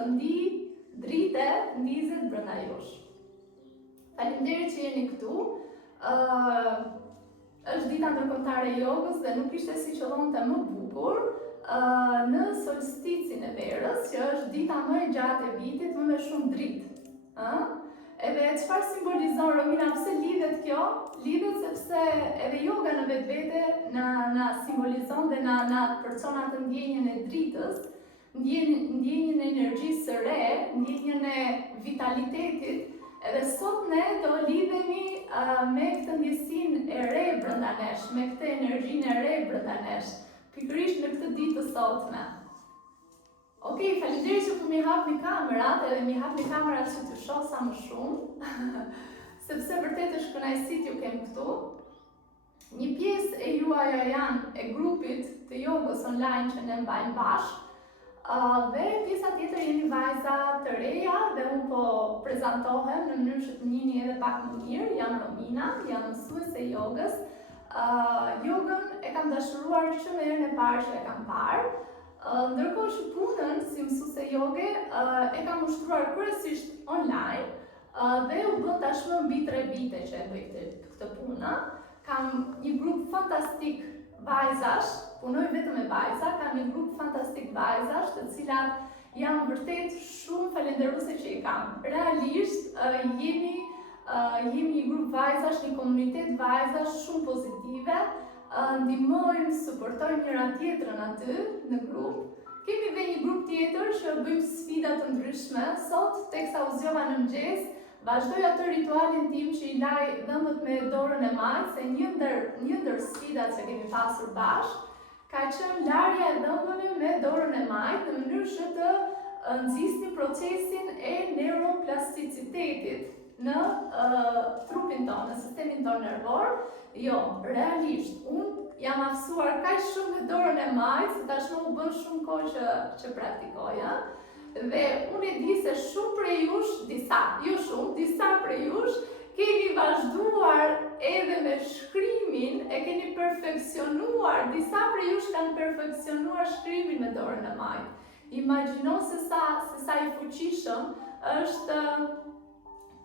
të ndi drite ndizet brenda jush. Faleminderit që jeni këtu. Është dita ndërkombëtare e jogës dhe nuk ishte si qëllonte më bukur në solsticin e verës, që është dita më e gjatë e vitit, më me shumë dritë. Edhe çfarë simbolizon, Romina, pse lidhet kjo? Lidhet sepse edhe yoga në vetvete na simbolizon dhe na përçon të ndjenjën e dritës, ndjenjën e energjisë së re, ndjenjën e vitalitetit. Edhe sot ne do lidhemi me këtë ndjesinë e re brenda nesh, me këtë energjinë e re brenda nesh, pikërisht në këtë ditë të sotme. Okej, faleminderit që po mi hapni kamerat, edhe mi hapni kamerat që të shoh sa më shumë, sepse vërtet është kënaqësi t'ju kem këtu. Një pjesë e juaja janë e grupit të jogës online që ne mbajmë bashkë, dhe pjesa tjetër jeni vajza të reja dhe unë po prezantohem në mënyrë që të njihni edhe pak më mirë. Jam Romina, jam mësuese e jogës. Jogën e kam dashuruar që në herën e parë që e kam parë, ndërkohë që punën si mësuese joge e kam ushtruar kryesisht online dhe u bën tashmë mbi 3 vite që e bëj këtë punë. Kam një grup fantastik vajzash, punoj vetëm me vajza, kam një grup fantastik vajzash, të cilat jam vërtet shumë falenderuese që i kam. Realisht jemi një grup vajzash, një komunitet vajzash shumë pozitive, ndihmojmë, suportojmë njëra tjetrën aty në grup. Kemi dhe një grup tjetër që bëjmë sfida të ndryshme. Sot, teksa u zgjova në mëngjes, vazhdoj atë ritualin tim që i laj dhëmbët me dorën e majtë, se një ndër sfidat që kemi pasur bashkë ka qenë larja e dhëmbëve me dorën e majtë në mënyrë që të nxjisni procesin e neuroplasticitetit në trupin tonë, në sistemin tonë nervor. Jo, realisht, unë jam aftësuar kaq shumë me dorën e majtë, se tashmë u bën shumë kohë që praktikoj. Dhe unë e di se shumë prej jush, disa prej jush, keni vazhduar edhe me shkrimin, e keni perfeksionuar, disa prej jush kanë perfeksionuar shkrimin me dorën e majtë. Imagjino se sa i fuqishëm është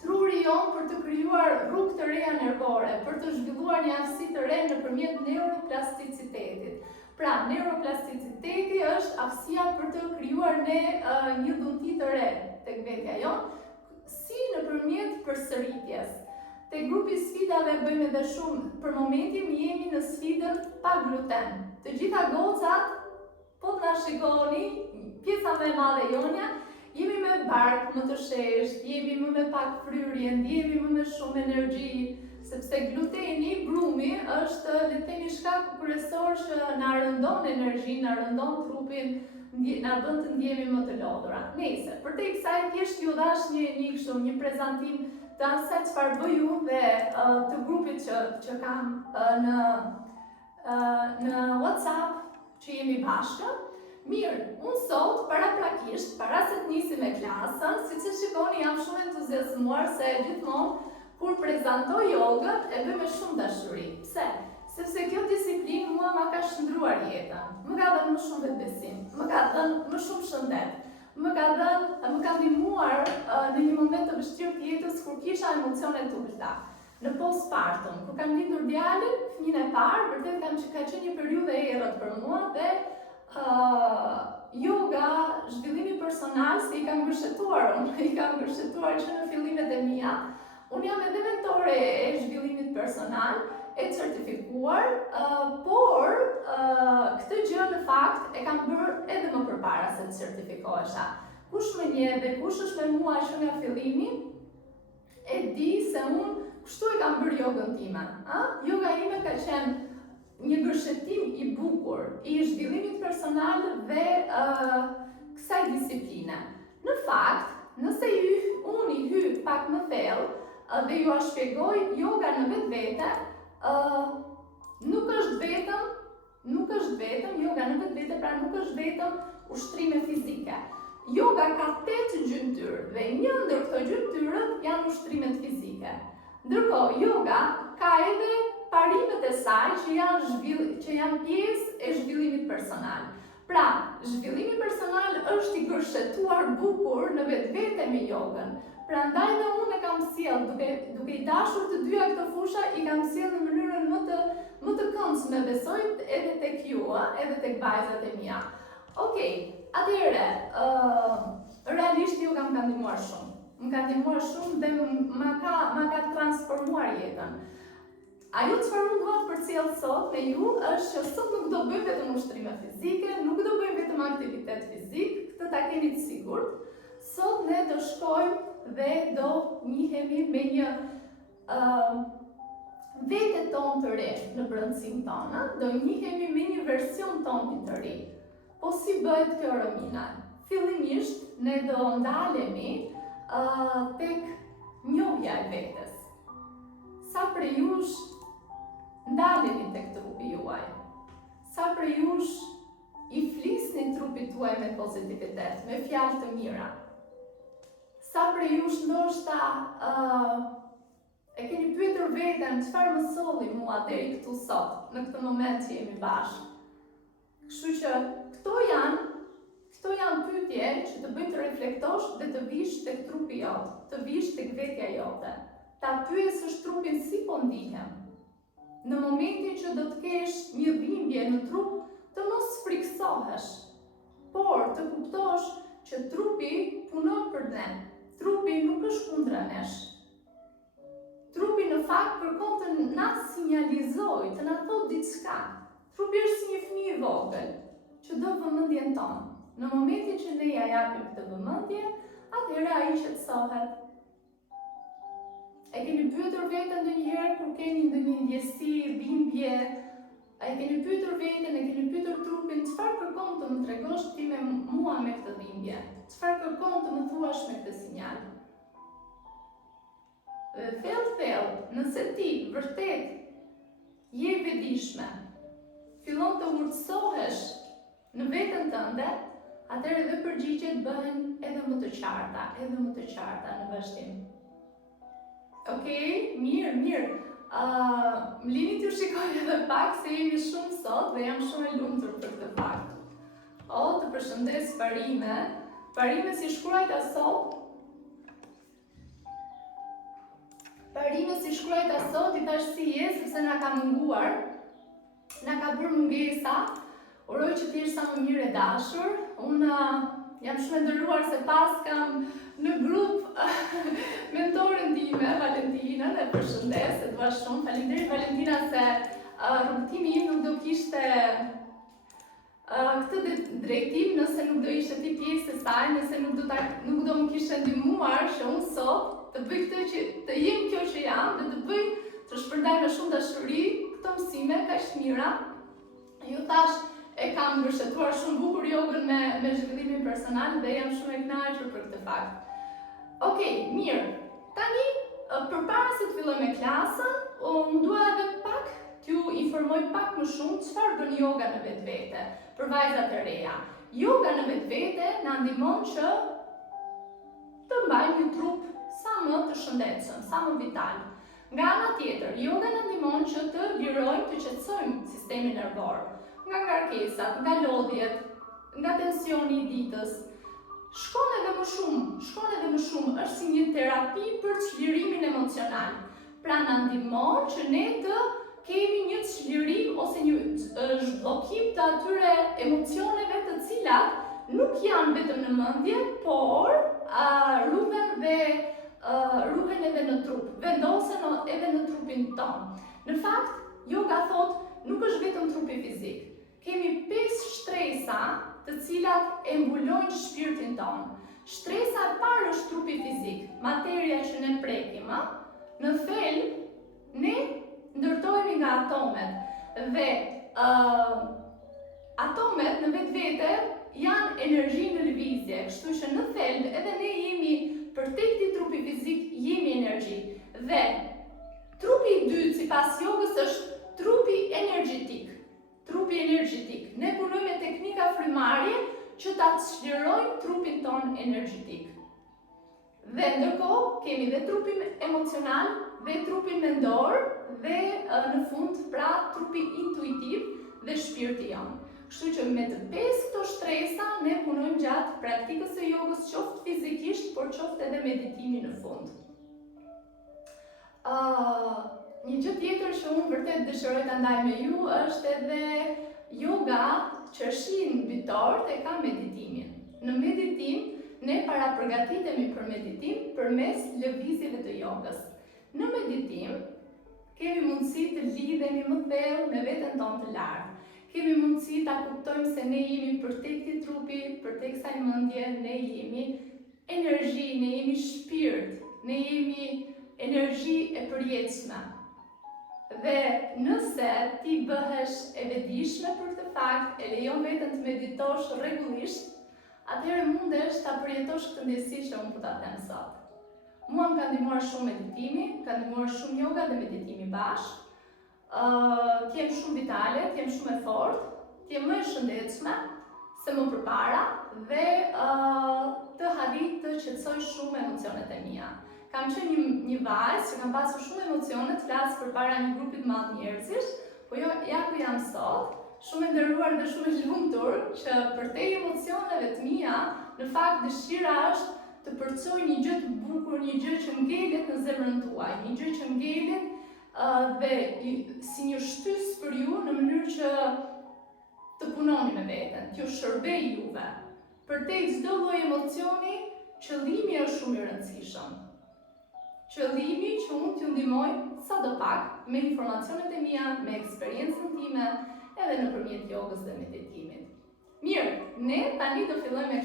truri jonë për të krijuar rrugë të reja nervore, për të zhvilluar një aftësi të re nëpërmjet neuroplasticitetit. Pra, neuroplasticiteti është aftësia për të krijuar një dhunti të re tek vetja jonë, si nëpërmjet përsëritjes. Te grupi sfidave bëjmë edhe shumë. Për momentin jemi në sfidën pa gluten. Të gjitha gocat, po të na shikoni, pjesa më e madhe jonja, jemi me bark më të shesht, jemi më me pak fryrje, ndjemi më me shumë energji, sepse gluteni, brumi, është le të themi shkaku kryesor që na rëndon energjinë, na rëndon trupin, na bën të ndjemi më të lodhura. Nëse, përtej kësaj thjesht ju dash një prezantim të asaj çfarë bëj unë dhe të grupit që kam në WhatsApp që jemi bashkë. Mirë, unë sot, para se të nisim me klasën, siç e shikoni, jam shumë entuziazmuar se gjithmonë kur prezantoj jogën e bëj me shumë dashuri. Pse? Sepse kjo disiplinë mua ma ka shndruar jetën. Më ka dhënë më shumë vetbesim, më ka dhënë më shumë shëndet, më ka ndihmuar në një moment të vështirë të jetës kur kisha emocione të ulta. Në postpartum, kur kam lindur djalin, fëmijën e parë, vërtet ka qenë një periudhë e errët për mua dhe yoga, zhvillimi personal, se i kam gërshetuar që në fillimet e mia. Unë jam edhe mentore e zhvillimit personal, e certifikuar, por këtë gjë në fakt e kam bërë edhe më përpara se të certifikohesha. Kush më njeh dhe kush është me mua që nga fillimi, e di se unë kështu e kam bërë jogën time. Yoga ime ka qenë një gërshetim i bukur i zhvillimit personal dhe kësaj disipline. Në fakt, nëse unë i hy pak më thellë dhe ju a shpjegoj, yoga në vetvete nuk është vetëm yoga në vetvete, pra nuk është vetëm ushtrime fizike. Yoga ka 8 gjymtyrë dhe një ndër këto gjymtyrët janë ushtrimet fizike. Ndërkohë, yoga ka edhe parimet e saj që janë pjesë e zhvillimit personal. Pra, zhvillimi personal është i përshëtuar bukur në vetvete me jogën. Prandaj dhe unë e kam sjell, duke i dashur të dyja këto fusha, i kam sjell në mënyrën më të këndshme, besoj edhe tek ju, edhe tek vajzat e mia. Okej, atëherë, realisht ju kam ndihmuar shumë. Më ka ndihmuar shumë dhe ma ka transformuar jetën. Ajo çfarë unë dua të përcjell sot me ju është që sot nuk do bëjmë vetëm ushtrime fizike, nuk do bëjmë vetëm aktivitet fizik, këtë ta keni të sigurt. Sot ne do shkojmë dhe do njihemi me një vete tonë të re në brendësinë tonë, do njihemi me një version tonë të ri. Po si bëhet kjo, Romina? Fillimisht ne do ndalemi tek njohja e vetes. Sa prej jush ndaleni tek trupi juaj. Sa prej jush i flisni trupit tuaj me pozitivitet, me fjalë të mira. Sa prej jush ndoshta e keni pyetur veten çfarë më solli mua deri këtu sot, në këtë moment që jemi bashkë. Kështu që këto janë pyetje që të bëjnë të reflektosh dhe të vish tek trupi jot, të vish tek vetja jote. Ta pyesësh trupin si po ndihem. Në momentin që do të kesh një dhimbje në trup, të mos friksohesh, por të kuptosh që trupi punon për ne. Trupi nuk është kundra nesh. Trupi në fakt kërkon të na sinjalizojë, të na thotë diçka. Trupi është si një fëmijë i vogël që do vëmendjen tonë. Në momentin që ne ja japim këtë vëmendje, atëherë ai qetësohet. E keni pyetur veten ndonjëherë kur keni ndonjë ndjesi, dhimbje, e keni pyetur veten, e keni pyetur trupin, çfarë kërkon të më tregosh ti me mua me këtë dhimbje? Çfarë kërkon të më thuash me këtë sinjal? Thellë, nëse ti vërtet je vetëdijshme, fillon të urtësohesh në veten tënde, atëherë edhe përgjigjet bëhen edhe më të qarta në vazhdim. Okej, mirë. Më lini t'ju shikoj edhe pak se jemi shumë sot dhe jam shumë e lumtur për këtë fakt. Të përshëndes Parime. Parime, si shkruajta sot? Parime, si shkruajta sot, i thash si je, sepse na ka munguar. Na ka bërë mungesa. Uroj që t'jesh sa më mirë e dashur. Unë jam shumë e nderuar se pas kam në grup mentorën time, Valentinën, e përshëndes, e dua shumë. Faleminderit Valentina se rrugtimi im nuk do kishte këtë drejtim nëse nuk do ishte ti pjesë e saj, nëse nuk do më kishte ndihmuar që unë sot të bëj këtë që të jem kjo që jam dhe të bëj të shpërndaj me shumë dashuri këto mësime kaq të mira. Ju thash e kam mbështetuar shumë bukur jogën me zhvillimin personal dhe jam shumë e kënaqur për këtë fakt. Okej, mirë. Tani, përpara se të filloj me klasën, unë dua edhe pak t'ju informoj pak më shumë çfarë bën joga në vetvete, për vajzat e reja. Joga në vetvete na ndihmon që të mbajmë një trup sa më të shëndetshëm, sa më vital. Nga ana tjetër, joga na ndihmon që të lirojmë, të qetësojmë sistemin nervor, nga ngarkesat, nga lodhjet, nga tensioni i ditës. Shkon edhe më shumë, është si një terapi për çlirimin emocional. Pra na ndihmon që ne të kemi një çlirim ose një zhbllokim të atyre emocioneve të cilat nuk janë vetëm në mendje, por ruhen edhe në trup, vendosen edhe në trupin tonë. Në fakt, yoga thot, nuk është vetëm trupi fizik. Kemi 5 shtresa të cilat e mbulojnë shpirtin tonë. Shtresa e parë është trupi fizik, materia që ne prekim. Në thelb, ne ndërtohemi nga atomet dhe atomet në vetvete janë energji në lëvizje, kështu që në thelb edhe ne jemi përtej këtij trupi fizik, jemi energji. Dhe trupi i dytë sipas jogës është trupi energjetik. Ne punojmë me teknika frymarrje që ta çlirojmë trupin ton energjetik. Dhe ndërkohë kemi dhe trupin emocional, dhe trupin mendor, dhe në fund pra trupi intuitiv dhe shpirti jon. Kështu që me të pesë këto shtresa ne punojmë gjatë praktikës së jogës, qoftë fizikisht, por qoftë edhe meditimi në fund. Një gjë tjetër që unë vërtet dëshiroj ta ndaj me ju është edhe yoga që shihin mbitor e ka meditimin. Në meditim ne para përgatitemi për meditim përmes lëvizjeve të jogës. Në meditim kemi mundësi të lidhemi më thellë me veten tonë të lartë. Kemi mundësi ta kuptojmë se ne jemi përtek këtij trupi, përtek kësaj mendje, ne jemi energji, ne jemi shpirt, ne jemi energji e përjetshme. Dhe nëse ti bëhesh e vetëdijshme për këtë fakt, e lejon veten të meditosh rregullisht, atëherë mundesh ta përjetosh këtë ndjesi që unë po ta them sot. Mua më ka ndihmuar shumë meditimi, ka ndihmuar shumë yoga dhe meditimi bashkë. T'jem shumë vitale, t'jem shumë e fortë, t'jem më e shëndetshme se më përpara dhe të harrit të qetësoj shumë emocionet e mia. Kam qenë një vajzë që kam pasur shumë emocione, të flas përpara një grupi të madh njerëzish, po jo ja ku jam sot, shumë e nderuar dhe shumë e lumtur që përtej emocioneve të mia, në fakt dëshira është të përcoj një gjë të bukur, një gjë që ngelet në zemrën tuaj, një gjë që ngelet dhe si një shtys për ju në mënyrë që të punoni me veten, t'ju shërbej juve. Përtej çdo lloj emocioni, qëllimi është shumë i rëndësishëm. Qëllimi që unë t'ju ndihmoj sadopak me informacionet e mia, me eksperiencën time, edhe nëpërmjet jogës dhe meditimit. Mirë, ne tani do fillojmë me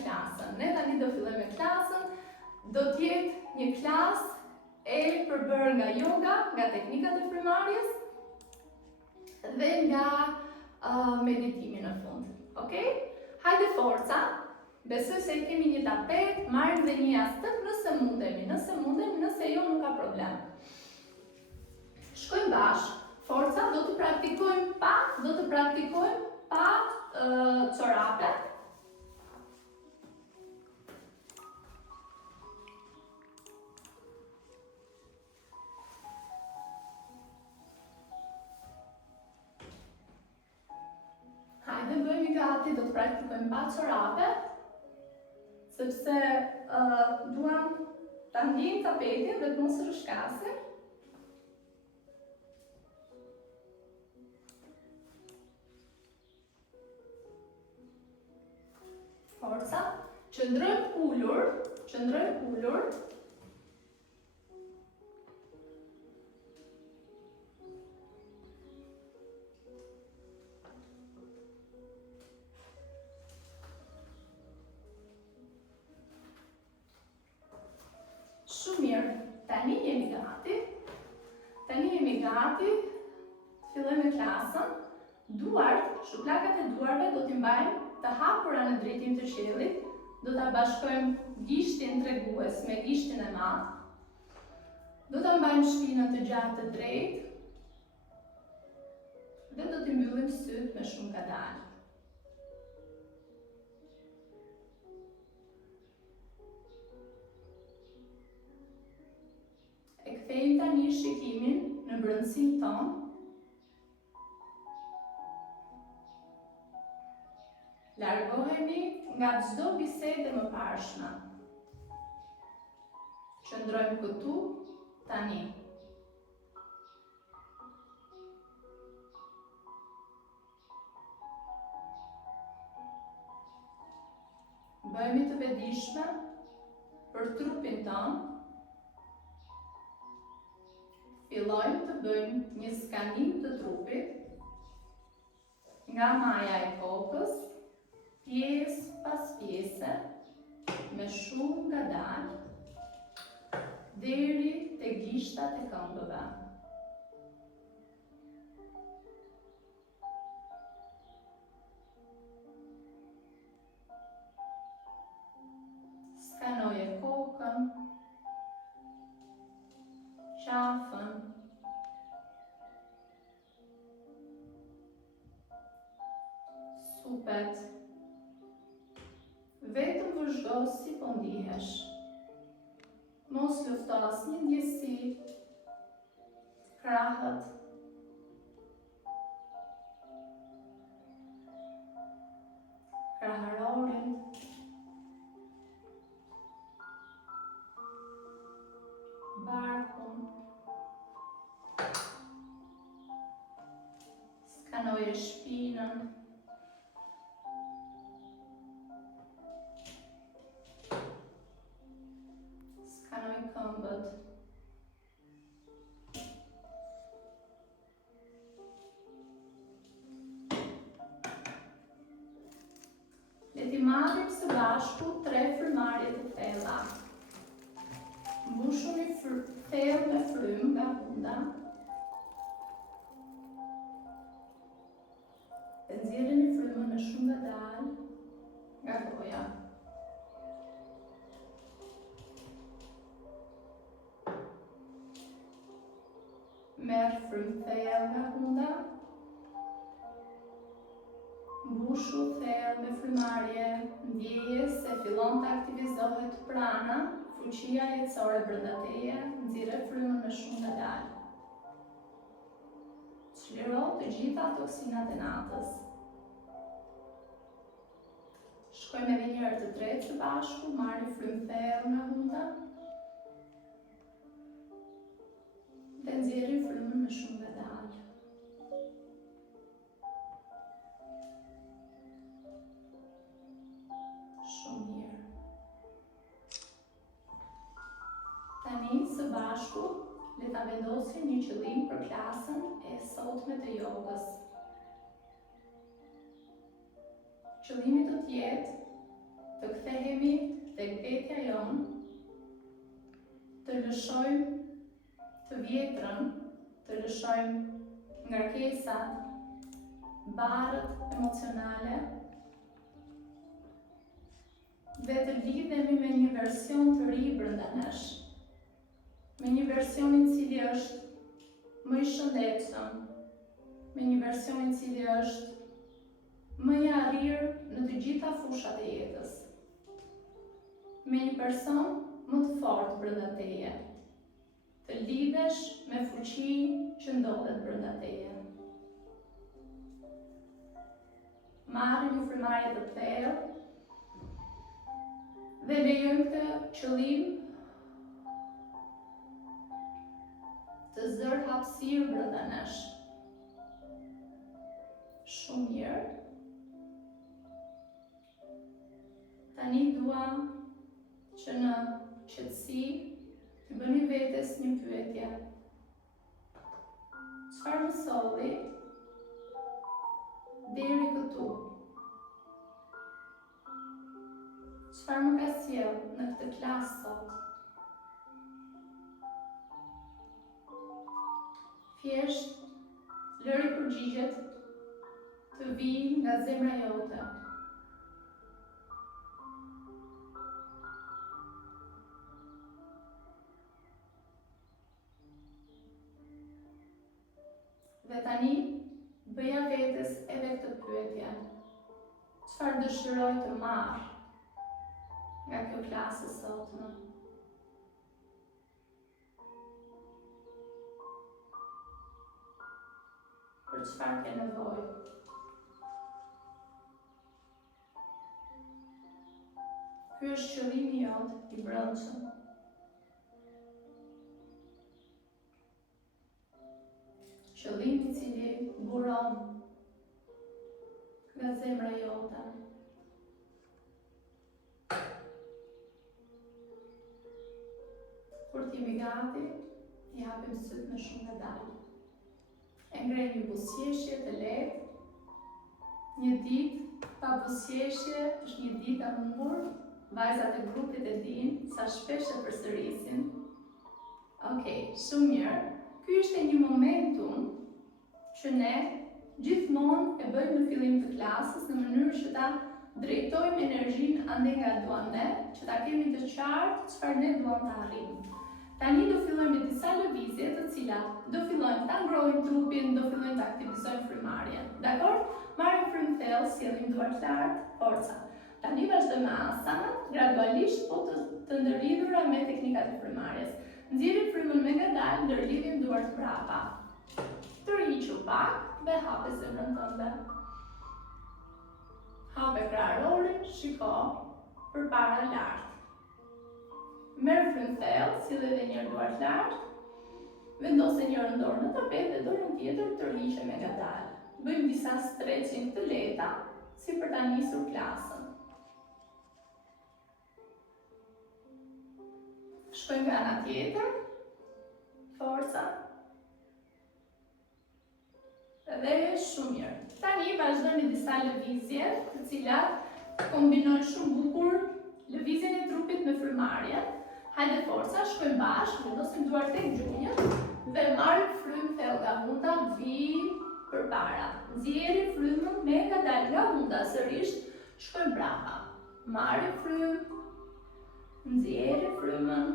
klasën. Do t'jetë një klasë e përbërë nga yoga, nga teknikat e frymarrjes dhe nga meditimi në fund. Okej? Hajde forca. Besoj se kemi një tapet, marrim dhe një jastëk nëse mundemi, nëse jo nuk ka problem. Shkojmë bashkë. Forca do të praktikojmë pa çorape. Hajde bëjmë gati, do të praktikojmë pa çorape, sepse duam ta ndjejmë tapetin dhe të mos rrëshkasim. Forca, qëndrojmë ulur. Shumë mirë, tani jemi gati, fillojmë me klasën. Duart, shuplakat e duarve do t'i mbajmë të hapura në drejtim të qiellit, do ta bashkojmë gishtin tregues me gishtin e madh. Do ta mbajmë shpinën të gjatë të drejtë dhe do t'i mbyllim syt me shumë kadal. E kthejmë tani shikimin në brendësinë tonë. Largohemi nga çdo bisedë më parshme. Qëndrojmë këtu, tani. Bëhemi të vetëdijshme për trupin tonë. Fillojmë të bëjmë një skanim të trupit nga maja e kokës, pjesë pas pjese, me shumë ngadal, deri te gishtat e këmbëve. Skanoje kokën, qafën, supet. Vetëm vëzhgo si po ndihesh. Mos lufto asnjë ndjesi, krahët. Skanoj shpinën. Skanoj këmbët. Le t'i marrim së bashku 3 frymarrje të thella. Mbushuni thellë me frymë nga hunda. E nxjerrni frymën me shumë ngadalë nga goja. Merr frymë thellë nga hunda. Mbushu thellë me frymarrje, ndjeje se fillon të aktivizohet prana, fuqia jetësore brenda teje, nxirre frymën me shumë ngadalë. Çliro të gjitha toksinat e natës. Shkojmë edhe një herë të tretë së bashku, marrim frymë thellë nga hunda. Dhe nxjerrim frymën me shumë ngadalë. Shumë mirë. Tani së bashku le ta vendosim një qëllim për klasën e sotme të jogës. Qëllimi do të jetë të kthehemi tek vetja jonë, të lëshojmë të vjetrën, të lëshojmë ngarkesat, barrët emocionale dhe të lidhemi me një version të ri brenda nesh. Me një version i cili është më i shëndetshëm, me një version i cili është më i arrirë në të gjitha fushat e jetës. Me një person më të fortë brenda teje, të lidhesh me fuqi që ndodhet brenda teje. Marrim një frymarrje të thellë dhe lejojmë këtë qëllim të zërë hapësirë brenda nesh. Shumë mirë. Tani dua që në qetësi të bëni vetes një pyetje. Çfarë më solli deri këtu? Çfarë më ka sjell në këtë klasë sot? Thjesht lëri përgjigjet të vijnë nga zemra jote. Dhe tani bëja vetes edhe këtë pyetje. Çfarë dëshiroj të marr nga kjo klasë e sotme? Për çfarë ke nevojë? Ky është qëllimi jot i brendshëm. Qëllimi i cili buron nga zemra jote. Kur t'jemi gati, i hapim syt me shumë ngadalë. E ngrej një buzëqeshje të lehtë. Një ditë pa buzëqeshje është një ditë e humbur. Vajzat e grupit e dinë sa shpesh e përsërisin. Okej, shumë mirë. Ky është një momentum që ne gjithmonë e bëjmë në fillim të klasës në mënyrë që ta drejtojmë energjinë ande nga duam ne, që ta kemi të qartë çfarë ne duam të arrijmë. Tani do fillojmë me disa lëvizje të cilat do fillojmë ta ngrojmë trupin, do fillojmë ta aktivizojmë frymarrjen. Dakor? Marrim frymë thellë, sjellim duart lart, forca. Tani vazhdojmë me asanat, gradualisht po të ndërlidhura me teknikat e frymarrjes. Nxjerrim frymën me ngadalë, ndërlidhim duart mbrapa. Tërhiqu pak dhe hape zemrën tënde. Hape kraharorin, shiko përpara lart. Merr frymë thellë, sill edhe një herë duart lart. Vendose njërën dorë në tapet dhe dorën tjetër tërhiqe me ngadalë. bëjmë disa stretching të lehta, si për ta nisur klasën. Shkojmë nga ana tjetër, forca. Dhe shumë mirë. Tani vazhdojmë disa lëvizje, të cilat kombinojnë shumë bukur lëvizjen e trupit me frymarrjen. Hajde forca, shkojmë bashkë, vendosim duart tek gjunjët dhe marrim frymë thellë nga hunda, vi përpara. Nxjerrim frymën me ngadalë nga hunda, sërish shkojmë brapa. Marrim frymë, nxjerrim frymën,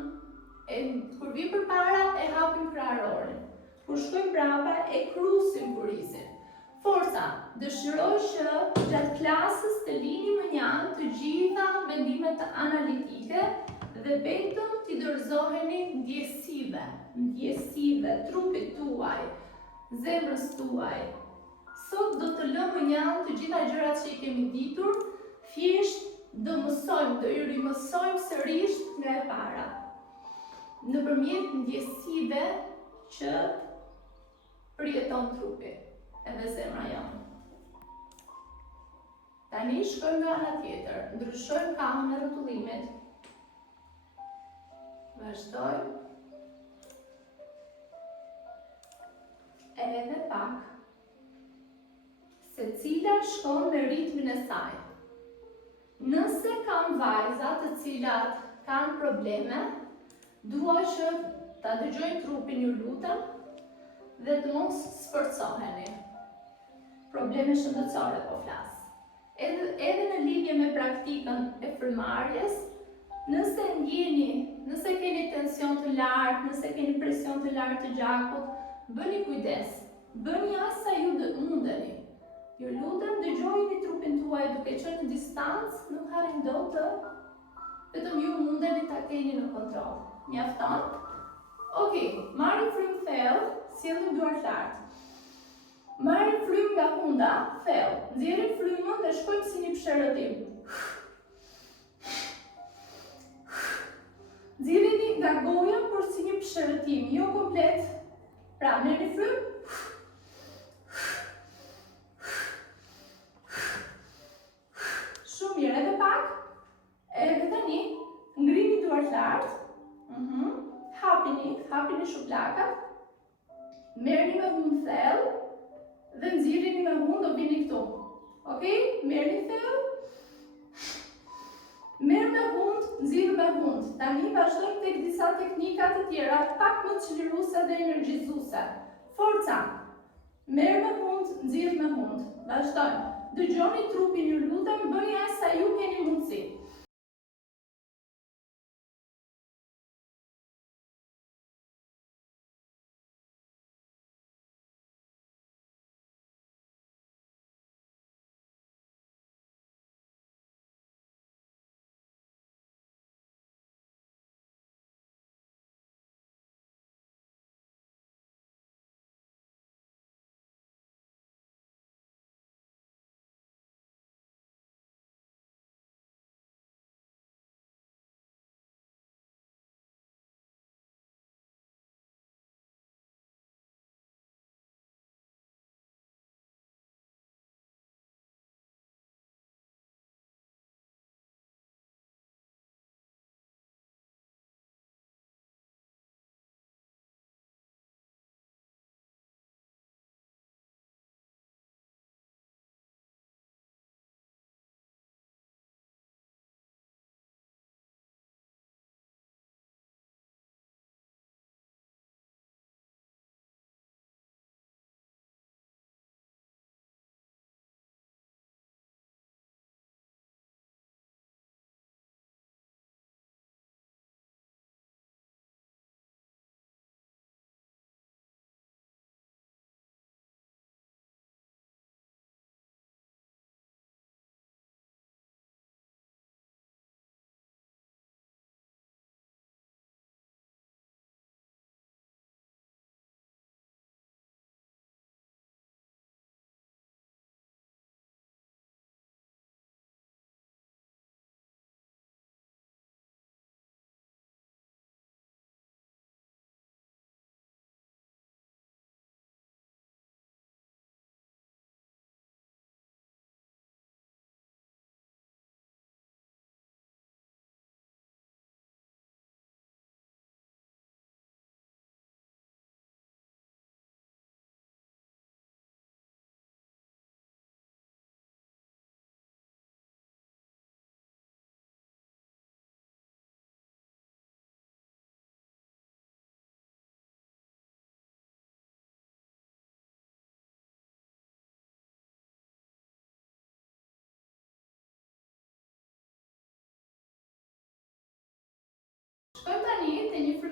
kur vi përpara e hapim kraharorin. Kur shkojmë brapa e krusim kurisin. Forca, dëshiroj që gjatë klasës të lini më njanë të gjitha mendimet analitike dhe vetëm t'i dorëzoheni ndjesive, trupit tuaj, zemrës tuaj. Sot do të lëmë njanë të gjitha gjërat që i kemi ditur, thjesht do i rimësojmë sërish nga e para. Nëpërmjet ndjesive që përjeton trupi edhe zemra jonë. Tani shkojmë nga ana tjetër, ndryshojmë kamën e rrotullimit. Vazhdojmë. Edhe pak. Secila shkon me ritmin e saj. Nëse kam vajza të cilat kanë probleme, dua që ta dëgjojnë trupin, ju lutem, dhe të mos sforcoheni. Probleme shëndetësore po flas. Edhe në lidhje me praktikën e frymarrjes, nëse keni tension të lartë, nëse keni presion të lartë të gjakut, bëni kujdes. Bëni as sa ju mundeni. Ju lutem, dëgjojini trupin tuaj duke qenë në distancë, nuk harrini dot të vetëm ju mundeni ta keni në kontroll. Mjafton? Okej, marrim frymë thellë, sjellim duart lart. Marrim frymë nga hunda, thellë. Nxjerrim frymën dhe shkojmë si një pshërëtim. Nxjerrini nga goja, por si një pshërëtim, jo komplet. Pra, merrni frymë. Shumë mirë, edhe pak. Edhe tani, ngrini duart lart. Hapini shuplakat. Merrni me hund thellë dhe nxirrini me hund, do vini këtu. Okej? Merrni thellë. Merr me hund, nxirr me hund. Tani vazhdojmë tek disa teknika të tjera, pak më çliruese dhe energjizuese. Forca. Merr me hund, nxirr me hund. Vazhdojmë. Dëgjoni trupin, ju lutem, bëni aq sa ju keni mundësi.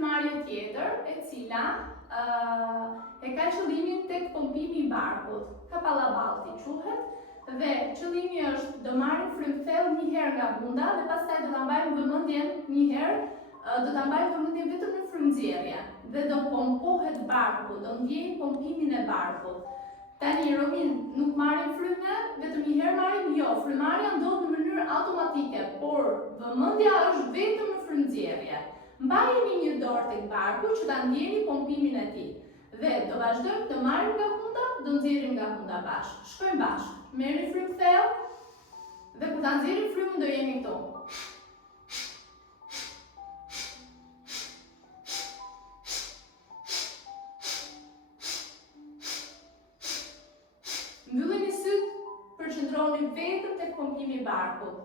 frymarrje tjetër, e cila e ka qëllimin tek pompimi i barkut. Kapallaballti quhet, dhe qëllimi është do marrim frymthell një herë nga hunda dhe pastaj do ta mbajmë vëmendjen një herë, do ta mbajmë vëmendjen vetëm në frymëzjerje dhe do pompohet barku, do ndjejmë pompimin e barkut. Tani Romin, nuk marrim frymë, vetëm një herë marrim, jo, frymarrja ndodh në mënyrë automatike, por vëmendja është vetëm në frymëzjerje. Mbajeni një dorë tek barku që ta ndjeni pompimin e tij. Dhe do vazhdojmë të marrim nga hunda, do nxjerrim nga hunda bashkë. Shkojmë bashkë. Merrni frymë thellë dhe kur ta nxjerrim frymën do jemi këtu. Mbylleni syt, përqendroni vetëm tek pompimi i barkut.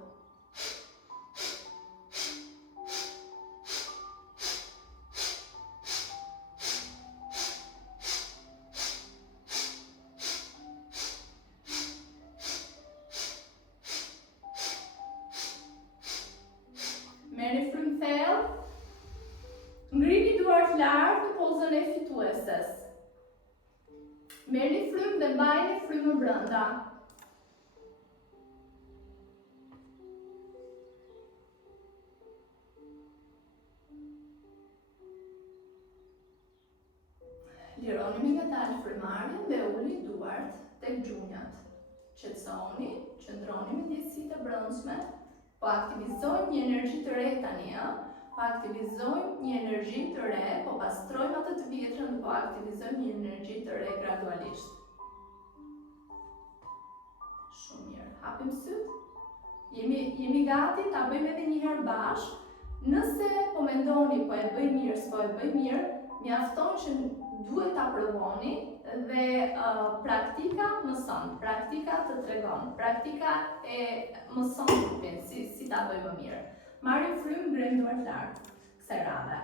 Merrni frymë thellë, ngrini duart lart në pozën e fitueses. Merrni frymë dhe mbajeni frymën brenda. Lironi me ngadalë frymarrjen dhe ulni duart tek gjunjat. Qetësoni, qëndroni me ndjesitë e brendshme. Po aktivizojmë një energji të re tani, po aktivizojmë një energji të re, po pastrojmë atë të vjetrën, po aktivizojmë një energji të re gradualisht. Shumë mirë, hapim syt. Jemi gati, ta bëjmë edhe një herë bashkë. Nëse po mendoni, po e bëj mirë, s'po e bëj mirë, mjafton që duhet ta provoni dhe praktika mëson, praktika të tregon, praktika e mëson trupin si ta bëj më mirë. Marrim frymë, ngrejmë duart lart kësaj radhe.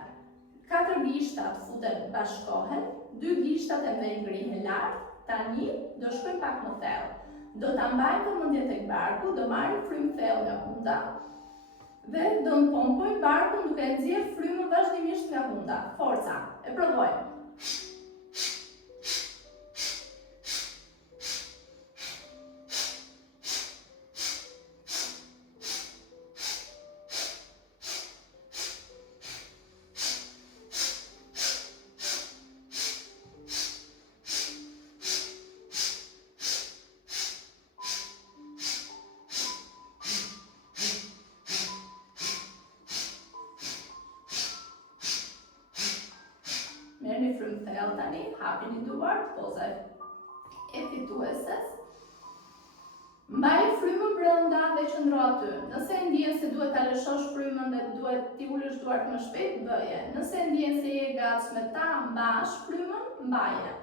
4 gishtat futen bashkohen, 2 gishtat e mbej ngrihen lart. Tani do shkojmë pak më thellë. Do ta mbajmë vëmendjen tek barku, do marrim frymë thellë nga hunda dhe do pompojmë barkun duke e nxjerrë frymën vazhdimisht nga hunda. Forca, e provojmë. Merrni frymë thellë tani, hapini duart, poza e fitueses. Mbaj frymën brenda dhe qëndro aty. Nëse e ndjen se duhet ta lëshosh frymën dhe duhet ti ulësh duart më shpejt, bëje. Nëse e ndjen se je e gatshme ta mbash frymën, mbaje.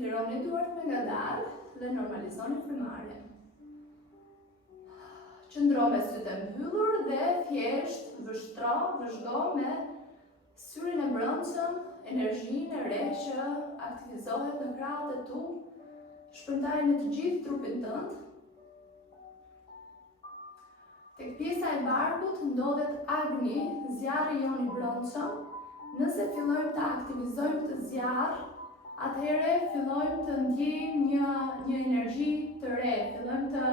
Lironi duart me ngadalë dhe normalizoni frymarrjen. Qëndro me sytë e mbyllur dhe thjesht vëzhgo me syrin e brendshëm energjinë e re që aktivizohet në krahët e tu, shpërndajë në të gjithë trupin tënd. Tek pjesa e barkut ndodhet agni, zjarri jon i brendshëm. Nëse fillojmë të aktivizojmë të zjarr, atëherë fillojmë të ndjejmë një energji të re, fillojmë të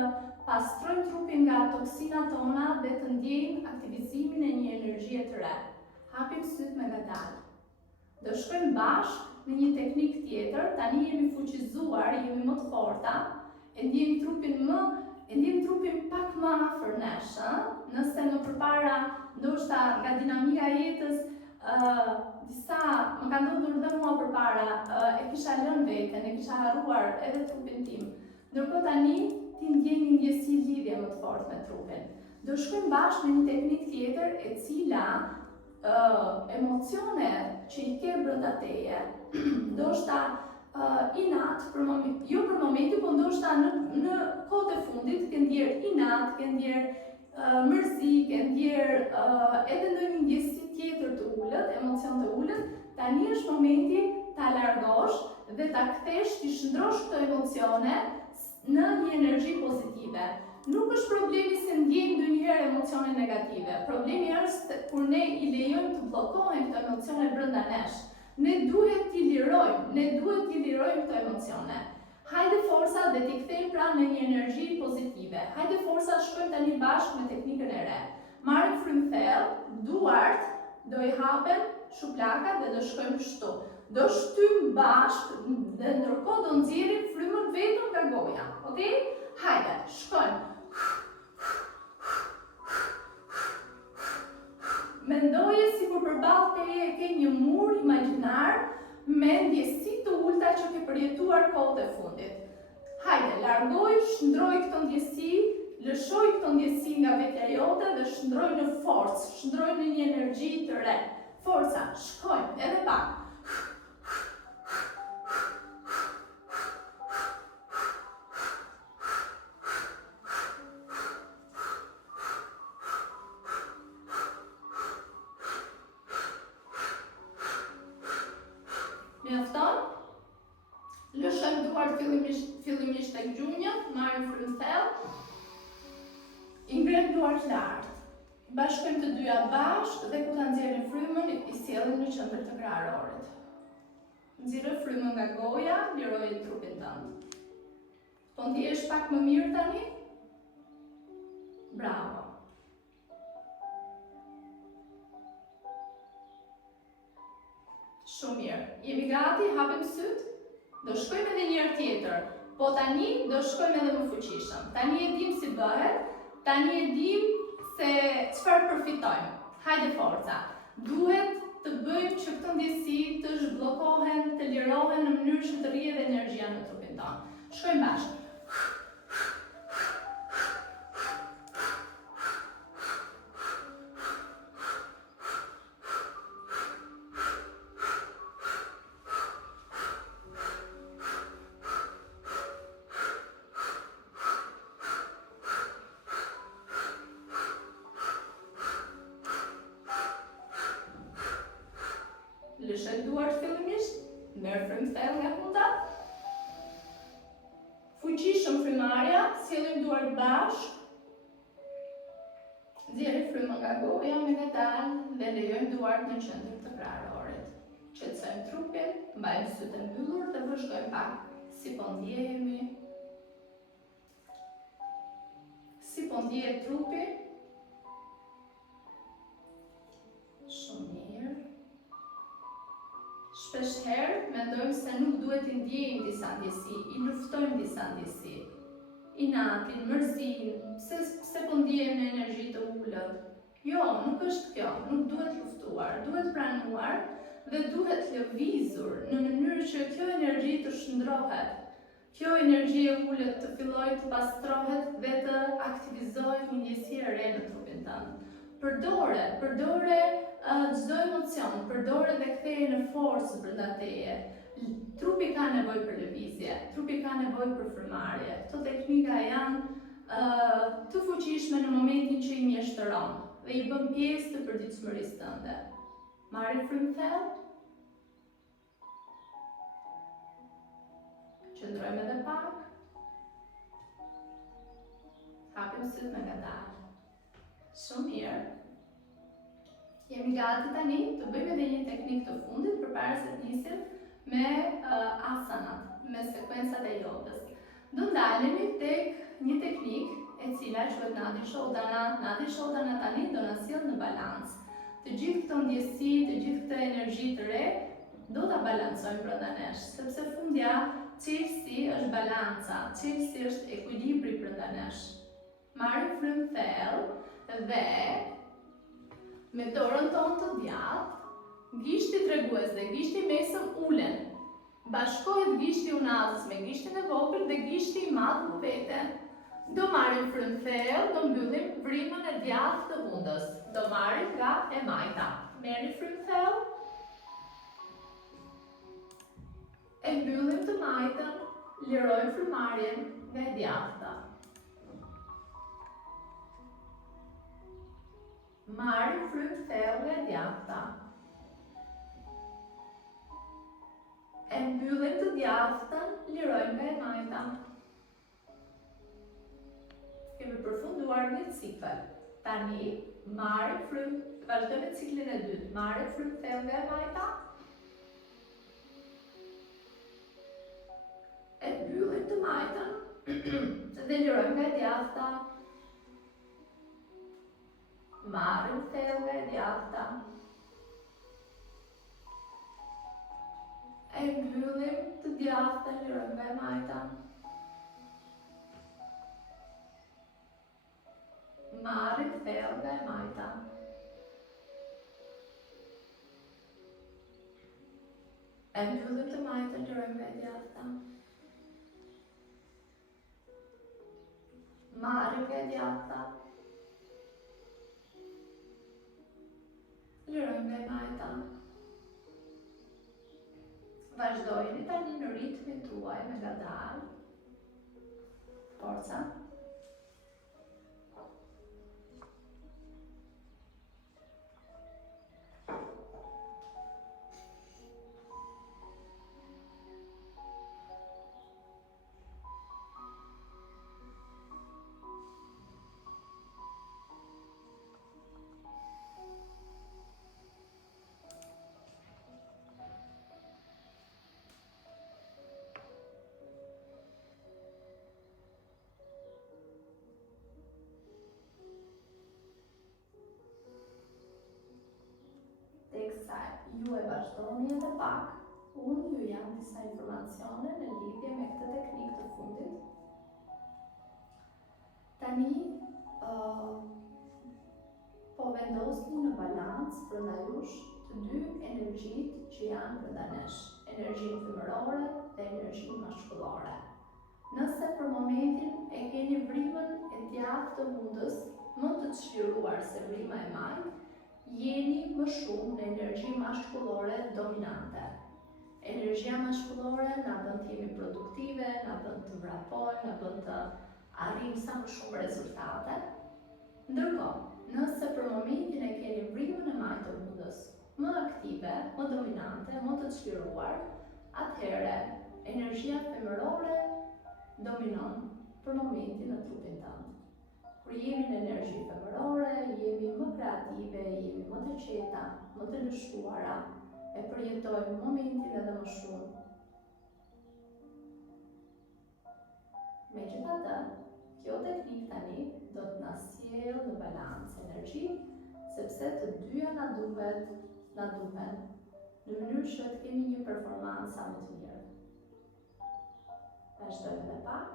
pastrojmë trupin nga toksinat tona dhe të ndjejmë aktivizimin e një energjie të re. Hapim syt me ngadalë. Do shkojmë bashkë në një teknik tjetër, tani jemi fuqizuar, jemi më të forta, e ndjejmë trupin pak më afër nesh, nëse më përpara ndoshta nga dinamika e jetës disa më ka ndodhur dhe mua përpara, e kisha lënë veten, e kisha harruar edhe trupin tim. Ndërkohë tani ti ndjen një ndjesi lidhje më të fortë me trupin. Do shkojmë bashkë në një teknikë tjetër e cila emocione që i ke brenda teje, ndoshta inat, jo për momentin, po ndoshta në kohët e fundit ke ndjer inat, ke ndjer mërzi, ke ndjer edhe ndonjë ndjesi tjetër të ulët, emocion të ulët, tani është momenti ta largosh dhe ta kthesh, ti shndrosh këto emocione në një energji pozitive. Nuk është problemi se ndjejmë ndonjëherë emocione negative. Problemi është kur ne i lejojmë të bllokohen këto emocione brenda nesh. Ne duhet t'i lirojmë këto emocione. Hajde forca dhe t'i kthejmë pra në një energji pozitive. Hajde forca, shkojmë tani bashkë me teknikën e re. Marrim frymë thellë, duart, do i hapem shuplakat dhe do shkojmë kështu. Do shtym bashkë dhe ndërkohë do nxjerrim frymën vetëm nga goja. Okej? Hajde, shkojmë. Mendoje sikur përballë teje ke një mur imagjinar me ndjesi të ulta që ke përjetuar kohët e fundit. Hajde, largoj, shndroj këto ndjesi, lëshoj këto ndjesi nga vetja jote dhe shndroj në forcë, shndroj në një energji të re. Forca, shkojmë, edhe pak. Mjafton? Lëshojmë duart fillimisht tek gjunjët, marrim frymë thellë, i ngrenë duart lart. Bashkojmë të dyja bashkë dhe kur ta nxjerrim frymën, i sjellim në qendër të kraharorit. Nxjerrë frymën nga goja, liroje trupin tënd. Po ndihesh pak më mirë tani? Bravo. Shumë mirë. Jemi gati, hapim syt. Do shkojmë edhe një herë tjetër. Po tani do shkojmë edhe më fuqishëm. Tani e dim si bëhet. Tani e dim se çfarë përfitojmë. Hajde forca. Duhet të bëjmë që këto ndjesi të zhbllokohen, të lirohen në mënyrë që të rrihet energjia në trupin tonë. Shkojmë bashkë. Lëshoj duart fillimisht, merr frymë thellë nga funda. Fuqishëm frymarrja, sjellim duart bashkë. Nxjerrim frymën nga goja me ngadalë dhe lejojmë duart në qendër të kraharorit. Qetësojmë trupin, mbajmë sytë e mbyllur dhe vëzhgojmë pak si po ndjehemi. Si po ndjehet trupi. Shumë mirë. Shpeshherë mendojmë se nuk duhet i ndjejmë disa ndjesi, i luftojmë disa ndjesi. Inatin, mërzin, pse po ndjejmë në energji të ulët. Jo, nuk është kjo, nuk duhet luftuar, duhet pranuar dhe duhet lëvizur në mënyrë që kjo energji të shndrohet. Kjo energji e ulët të fillojë të pastrohet dhe të aktivizohet një ndjesi e re në trupin tënd. Përdore çdo emocion, përdore dhe ktheje në forcë brenda teje. Trupi ka nevojë për lëvizje, trupi ka nevojë për frymarrje. Këto teknika janë të fuqishme në momentin që i mjeshtron dhe i bën pjesë të përditshmërisë tënde. Marri frymë thellë. Qëndrojmë edhe pak. Hapim sytë me ngadalë. Shumë mirë. Jemi gati tani të bëjmë edhe një teknikë të fundit përpara se të nisim me asanat, me sekuencat e jogës. Do ndalemi tek një teknikë e cila quhet Nadi Shodhana. Nadi Shodhana tani do na sjellë në balancë. Të gjithë këto ndjesi, të gjithë këtë energji të re do ta balancojmë brenda nesh, sepse fundja çelësi është balanca, çelësi është ekuilibri brenda nesh. Marrim frymë thellë dhe me dorën tonë të djathtë, gishti tregues dhe gishti mesëm ulen. Bashkohet gishti unazës me gishtin e vogël dhe gishti i madh në vete. Do marrim frymë thellë, do mbyllim vrimën e djathtë të hundës. Do marrim nga e majta. Merrni frymë thellë. E mbyllim të majtën. lirojmë frymarrjen nga e djathta. Marrim frymë thellë nga e djathta. E mbyllim të djathtën, lirojmë nga e majta. Kemi përfunduar një cikël. Tani marrim frymë, vazhdojmë ciklin e dytë. Marrim frymë thellë nga e majta. E mbyllim të majtën dhe lirojmë nga e djathta. Marrim thellë nga e djathta. E mbyllim të djathtën, lirojmë nga e majta. Marrim thellë nga e majta. E mbyllim të majtën, lirojmë nga e djathta. Marrim nga e djathta. Lirojmë nga e majta. Vazhdojeni tani në ritmin tuaj me ngadalë. Forca. Teksa ju e vazhdoni edhe pak, unë ju jam disa informacione në lidhje me këtë teknikë të fundit. Tani, po vendosni në balancë brenda jush të dy energjitë që janë brenda nesh, energjinë femërore dhe energjinë mashkullore. Nëse për momentin e keni vrimën e djathtë të hundës më të çliruar se vrima e majtë, jeni më shumë në energji mashkullore dominante. Energjia mashkullore na bën të jemi produktive, na bën të vrapojmë, na bën të arrijmë sa më shumë rezultate. Ndërkohë, nëse për momentin e keni vrimën e majtë të hundës më aktive, më dominante, më të çliruar, atëherë energjia femërore dominon për momentin në trupin tënd. Kur jemi në energji femërore, jemi më kreative, jemi më të qeta, më të lëshuara, e përjetojmë momentin edhe më shumë. Megjithatë, kjo teknikë tani do të na sjellë në balancë energji, sepse të dyja na duhen në mënyrë që të kemi një performancë më të mirë. Vazhdojmë edhe pak.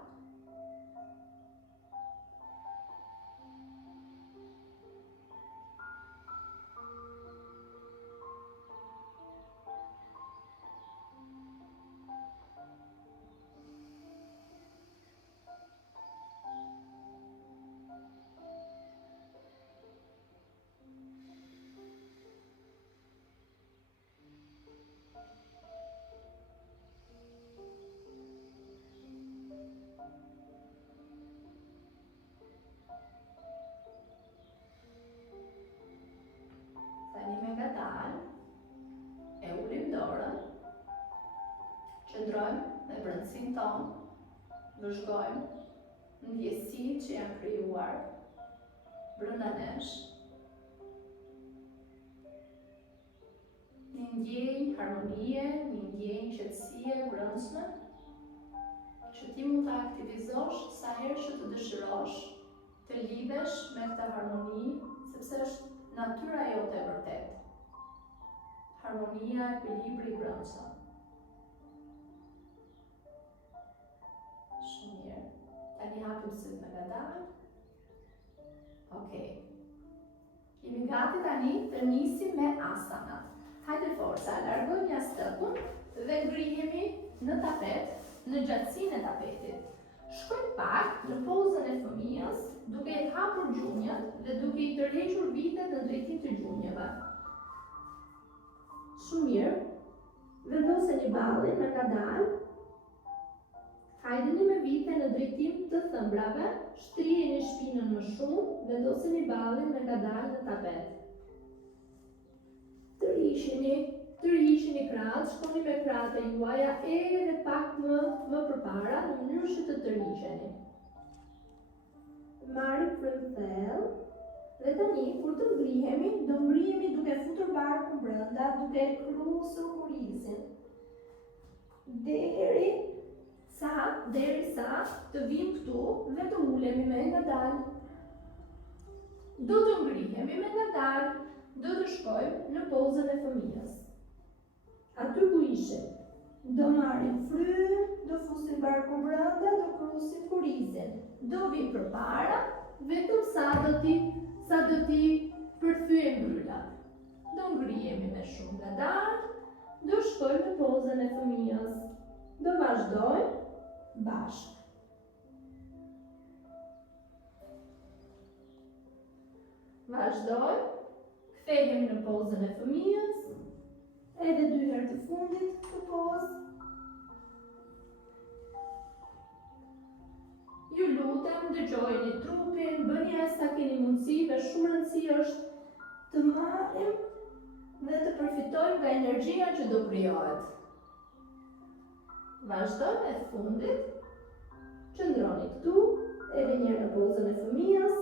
Tani me ngadalë, e ulim dorën, qëndrojmë me brendësinë tonë, vëzhgojmë ndjesitë që janë krijuar brenda nesh. Një ndjenjë harmonie, një ndjenjë qetësie brendshme, që ti mund ta aktivizosh sa herë që të dëshirosh të lidhesh me këtë harmoni, sepse është natyra jote e vërtet. Harmonia, ekuilibri, brendshëm. Shumë mirë. Tani hapim sytë me ngadalë. Okej. Jemi gati tani të nisim me asanat. Hajde forca, largojmë jastëkun dhe ngrihemi në tapet, në gjatësinë e tapetit. Shkojmë pak në pozën e fëmijës, duke i hapur gjunjët dhe duke i tërhequr vitet në drejtim të gjunjëve. Shumë mirë. Vendoseni ballin me ngadalë. Hajdeni me vite në drejtim të thëmbrave, shtrijeni shpinën më shumë, vendoseni ballin me ngadalë në tapet. Tërhiqeni krahët, shkoni me krahët e juaja edhe pak më përpara në mënyrë që të tërhiqeni. Marrim frymë thellë dhe tani kur të ngrihemi, do ngrihemi duke futur barkun brenda, duke krusur kurizin. Derisa të vim këtu dhe të ulemi me ngadalë. Do të ngrihemi me ngadalë, do të shkojmë në pozën e fëmijës. Aty ku ishim, do marrim frymë, do fusim barkun brenda, do krusim kurizin. Do vim përpara, vetëm sa do t'i përthyem bryllat. Do ngrihemi me shumë ngadalë, do shkojmë në pozën e fëmijës. Do vazhdojmë bashkë. Vazhdojmë, kthehemi në pozën e fëmijës, edhe 2 herë të fundit të pozë. Ju lutem, dëgjojeni trupin, bëni aq sa keni mundësi, dhe shumë rëndësi është të marrim dhe të përfitojmë nga energjia që do krijohet. Vazhdojmë e fundit, qëndroni këtu, edhe një herë në pozën e fëmijës.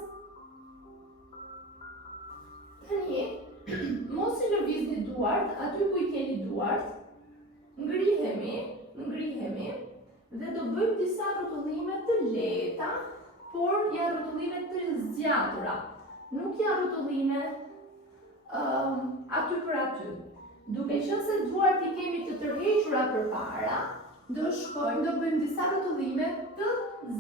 Tani, mos i lëvizni duart, aty ku i keni duart, ngrihemi, dhe do bëjmë disa rrotullime të lehta, por janë rrotullime të zgjatura. Nuk janë rrotullime aty për aty. Duke qenë se duart i kemi të tërhequra përpara, do shkojmë, do bëjmë disa rrotullime të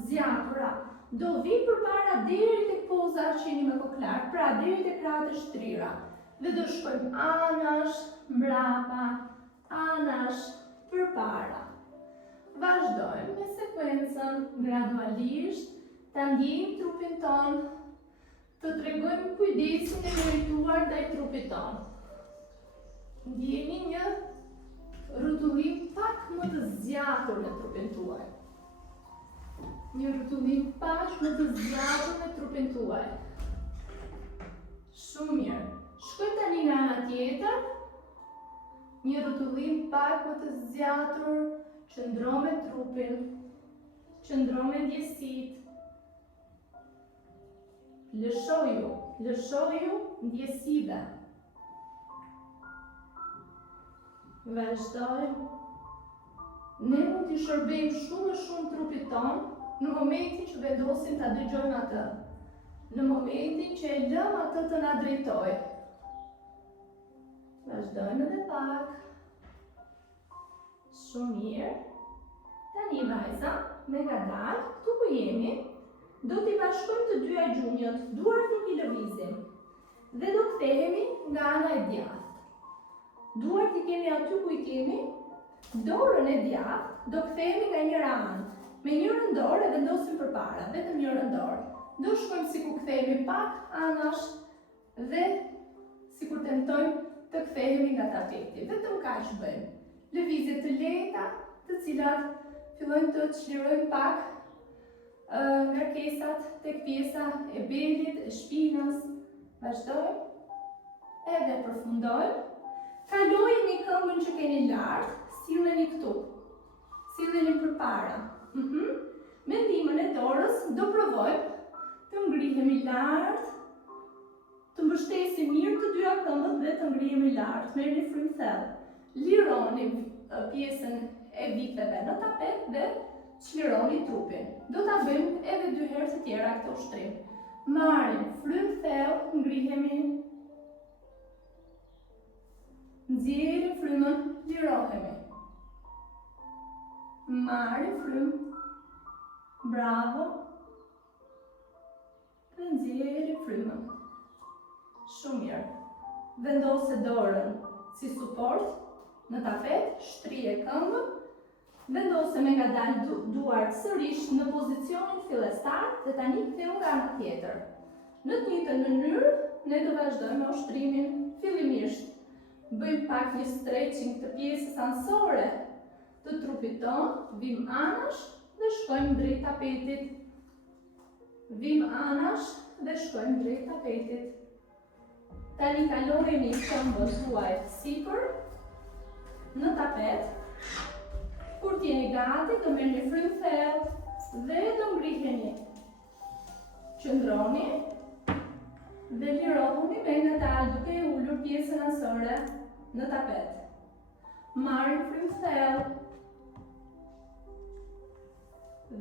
zgjatura. Do vim përpara deri tek poza që jeni me kokë lart, pra deri tek krahët e shtrira. Dhe do shkojmë anash, mbrapa, anash, përpara. Vazhdojmë me sekuencën gradualisht, ta ndjejmë trupin ton, të tregojmë kujdesin e merituar ndaj trupit ton. Ndjeni një rrotullim pak më të zgjatur në trupin tuaj. Një rrotullim pak më të zgjatur në trupin tuaj. Shumë mirë. Shkoj tani nga ana tjetër. Një rrotullim pak më të zgjatur, qëndro me trupin, qëndro me ndjesitë. Lëshoju ndjesive. Vazhdojmë. Ne mund t'i shërbejmë shumë trupit ton në momentin që vendosim ta dëgjojmë atë. Në momentin që e lëm atë të na drejtojë. Vazhdojmë edhe pak. Shumë mirë. Tani vajza, me ngadalë, këtu ku jemi, do t'i bashkojmë të dyja gjunjët, duart nuk i lëvizim. Dhe do kthehemi nga ana e djathtë. Duart i kemi aty ku i kemi, dorën e djathtë do kthehemi nga njëra anë. Me njërën dorë e vendosim përpara, vetëm njërën dorë. Do shkojmë sikur kthehemi pak anash dhe sikur tentojmë të kthehemi nga tapeti. Vetëm kaq bëjmë. Lëvizje të lehta, të cilat fillojnë të çlirojnë pak ngarkesat tek pjesa e belit, e shpinës. Vazhdojmë. Edhe përfundojmë. Kalojeni këmbën që keni lart, silleni këtu. Silleni përpara. Me ndihmën e dorës do provojmë të ngrihemi lart, të mbështesim mirë të dyja këmbët dhe të ngrihemi lart. Merrni frymë thellë. Lironi pjesën e viteve në tapet dhe çlironi trupin. Do ta bëjmë edhe 2 herë të tjera këtë ushtrim. Marrim frymë thellë, ngrihemi. Nxjerrim frymën, lirohemi. Marrim frymë. Bravo. Dhe nxjerrim frymën. Shumë mirë. Vendose dorën si suport në tapet, shtrije këmbën. Vendose me ngadalë duart sërish në pozicionin fillestar dhe tani ktheu nga ana tjetër. Në të njëjtën mënyrë, ne do vazhdojmë me ushtrimin. Fillimisht bëjmë pak një stretching të pjesës anësore të trupit ton, vim anash dhe shkojmë drejt tapetit. Vim anash dhe shkojmë drejt tapetit. Tani kalojeni këmbën tuaj sipër në tapet. Kur t'jeni gati, do merrni frym thellë dhe do ngriheni. Qëndroni dhe lirohuni me ngadalë duke e ulur pjesën asore në tapet. Marrim frym thellë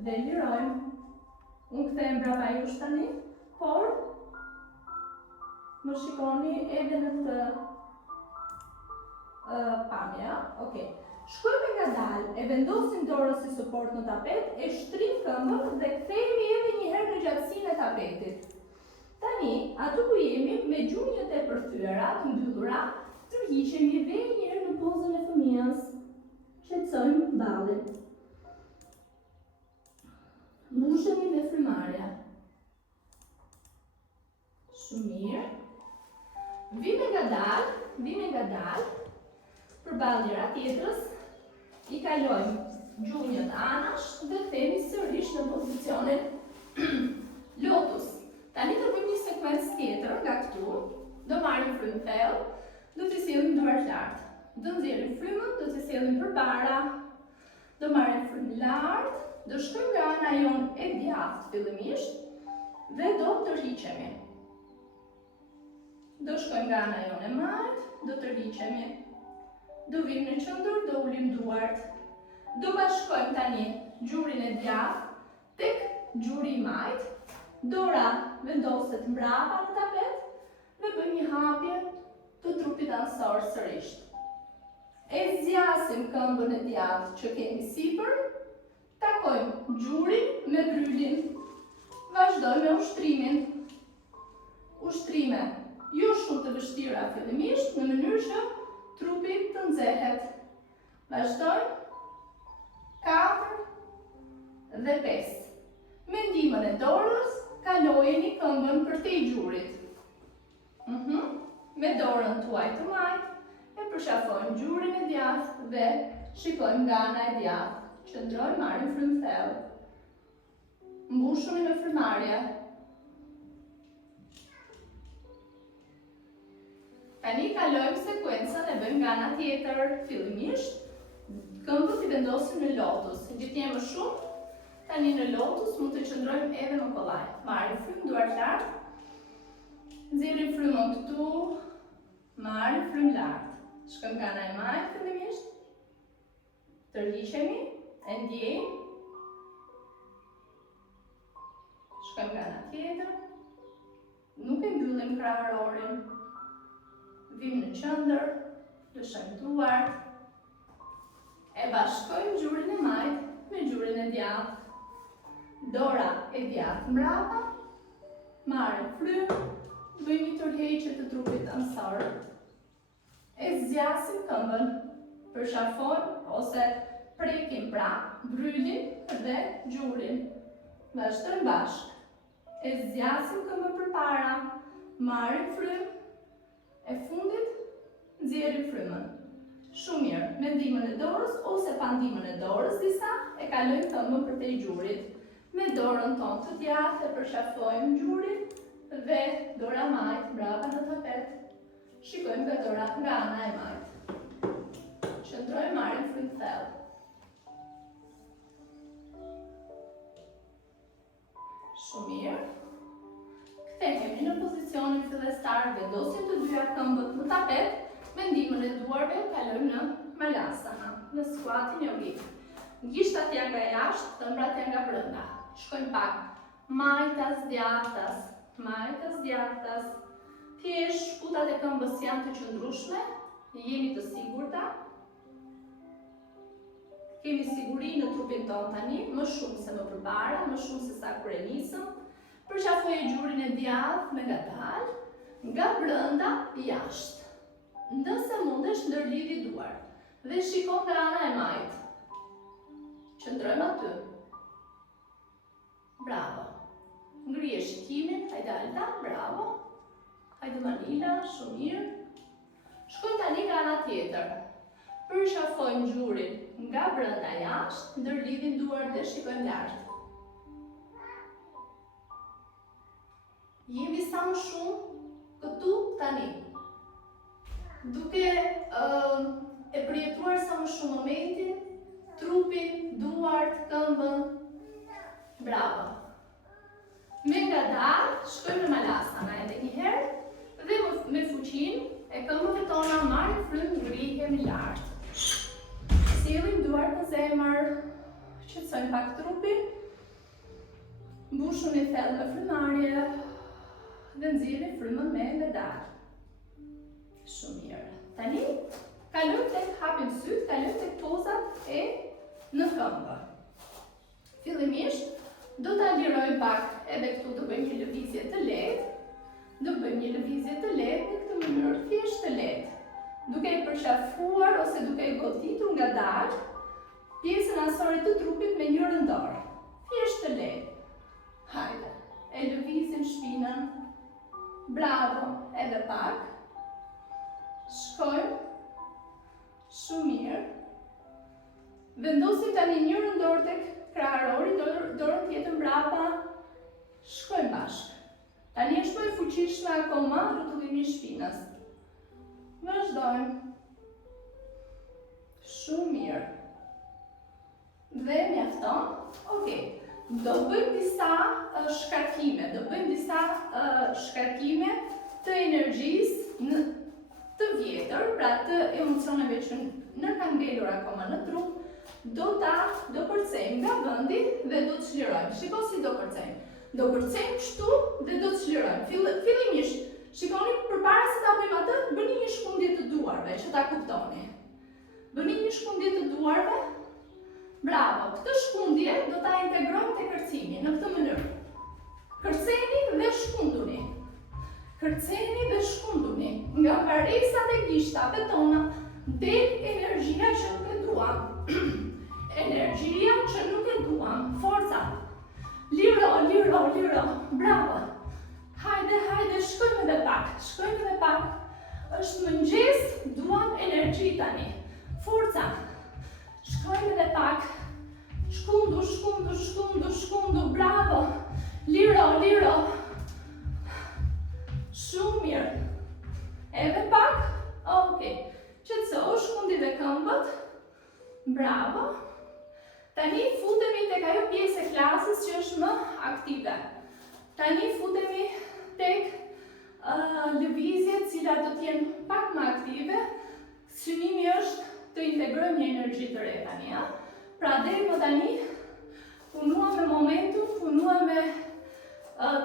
dhe lirojmë. Unë kthehem brapa jush tani, por më shikoni edhe në këtë pamja. Okej. Shkojmë ngadalë, e vendosim dorën si suport në tapet, e shtrim këmbën dhe kthehemi edhe një herë në gjatësinë e tapetit. Tani, aty ku jemi me gjunjët e përthyera, të mbyllura, tërhiqemi edhe një herë në pozën e fëmijës. Shqetësojmë ballin. Mbushemi me frymarrja. Shumë mirë. Vim ngadalë përballë njëra tjetrës. I kalojmë gjunjët anash dhe kthehemi sërish në pozicionin lotus. Tani do bëjmë një sekuencë tjetër nga këtu. Do marrim frym thellë, do t'i sillim duart lart. Do nxjerrim frymën, do t'i sillim përpara. Do marrim frym lart, do shkojmë nga ana jon e djathtë fillimisht dhe do tërhiqemi. Do shkojmë nga ana jon e majt, do tërhiqemi. Do vim në qendër, do ulim duart. Do bashkojmë tani gjurin e djathtë tek gjuri i majt. Dora vendoset mbrapa në tapet dhe bëjmë një hapje të trupit ansor sërish. E zgjasim këmbën e djathtë që kemi sipër, takojmë gjurin me brylin. Vazhdojmë me ushtrimin. Ushtrime jo shumë të vështira fillimisht, në mënyrë që trupi të nxehet. Vazhdojmë. 4 dhe 5. Me ndihmën e dorës, kalojeni këmbën përtej gjurit. Me dorën tuaj të majtë, e përshafojmë gjurin e djathtë dhe shikojmë nga ana e djathtë. Qëndrojmë, marrim frym thellë. Mbushemi me frymarrje. Tani kalojmë sekuencën e bëjmë nga ana tjetër. Fillimisht, këmbët i vendosim në lotus. Gjitjem më shumë. Tani në lotus mund të qëndrojmë edhe më kollaj. Marrim frym duart lart. Nxjerrim frymën këtu. Marrim frym lart. Shkojmë nga ana e majtë fillimisht. Tërhiqemi, e ndjejmë. Shkojmë nga ana tjetër. Nuk e mbyllim krahërorin. Vim në qendër, lëshojmë duart. E bashkojmë gjurin e majt me gjurin e djathtë. Dora e djathtë mbrapa. Marrim frym, bëjmë një tërheqje të trupit ansor. E zgjasim këmbën, përshafojmë ose prekim pra brylin dhe gjurin. Vazhdojmë bashkë. E zgjasim këmbën përpara, marrim frym, e fundit nxjerrim frymën. Shumë mirë, me ndihmën e dorës ose pa ndihmën e dorës disa, e kalojmë këmbën përtej gjurit. Me dorën tonë të djathtë e përshafojmë gjurin dhe dora majt mbrapa në tapet. Shikojmë nga dora nga ana e majt. Qëndrojmë, marrim frym thellë. Shumë mirë. Kthehemi në pozicionin fillestar, vendosim të dyja këmbët në tapet, me ndihmën e duarve kalojmë në malasana, në squatin jogik. Gishtat janë nga jashtë, tëmbrat janë nga brenda. Shkojmë pak. Majtas djathtas, majtas djathtas. Thjesht shputat e këmbës janë të qëndrueshme, jemi të sigurta. Kemi siguri në trupin tonë tani, më shumë se më përpara, më shumë se sa kur e nisëm. Përqafoje gjurin e djathtë me ngadalë, nga brenda jashtë. Nëse mundesh ndërlidhi duart dhe shiko nga ana e majtë. Qëndrojmë aty. Bravo. Ngrije shikimin, hajde Alta, bravo. Hajde Manila, shumë mirë. Shkojmë tani nga ana tjetër. Përshafojmë gjurin nga brenda jashtë, ndërlidhin duart dhe shikojmë lart. Jemi sa më shumë këtu tani. Duke e përjetuar sa më shumë momentin, trupin, duart, këmbën. Bravo. Me ngadalë, shkojmë në malasana edhe një herë dhe me fuqinë e këmbëve tona marrim frymë, ngrihemi lart. Sillim duart në zemër, qetësojmë pak trupin, mbushëm i thellë me frymarrje dhe nxjerrim frymën me ngadalë. Shumë mirë. Tani kalojmë tek hapim syt, kalojmë tek pozat e në këmbë. Fillimisht do ta lirojmë pak edhe këtu do bëjmë një lëvizje të lehtë. Do bëjmë një lëvizje të lehtë në këtë mënyrë thjesht të lehtë, duke i përqafuar ose duke i goditur ngadalë pjesën asore të trupit me një rëndor. Thjesht të lehtë. Hajde. E lëvizim shpinën. Bravo. Edhe pak. Shkojmë. Shumë mirë. Vendosim tani një rëndor tek krahërori, dorën tjetër mbrapa. Shkojmë bashkë. Tani është më e fuqishme akoma rrotullimi i shpinës. Vazhdojmë. Shumë mirë. Dhe mjafton. Okej. Do bëjmë disa shkarkime. Do bëjmë disa shkarkime të energjisë të vjetër, pra të emocioneve që në kanë ngelur akoma në trup. Do përcejmë nga vendi dhe do të çlirojmë. Shiko si do përcejmë. Do përcejmë kështu dhe do të çlirojmë. Fillimisht, shikoni përpara se ta bëjmë atë, bëni një shkundje të duarve që ta kuptoni. Bëni një shkundje të duarve. Bravo. Këtë shkundje do ta integrojmë te kërcimi në këtë mënyrë. Kërceni dhe shkunduni. Kërceni dhe shkunduni. Nga paresat e gishtave tona del energjia që nuk e duam. Energjia që nuk e duam. Forca. Liro. Bravo. Hajde, shkojmë edhe pak. Është mëngjes, duam energji tani. Forca. Shkojmë edhe pak. Shkundu. Bravo. Liro. Shumë mirë. Edhe pak. Okej. Qetëso, shkundi dhe këmbët. Bravo. Tani futemi tek ajo pjesë e klasës që është më aktive. Tani futemi tek lëvizjet cilat do të jenë pak më aktive. Synimi është të integrojmë një energji të re tani, ja? Pra deri më tani punuam me momentum, punuam me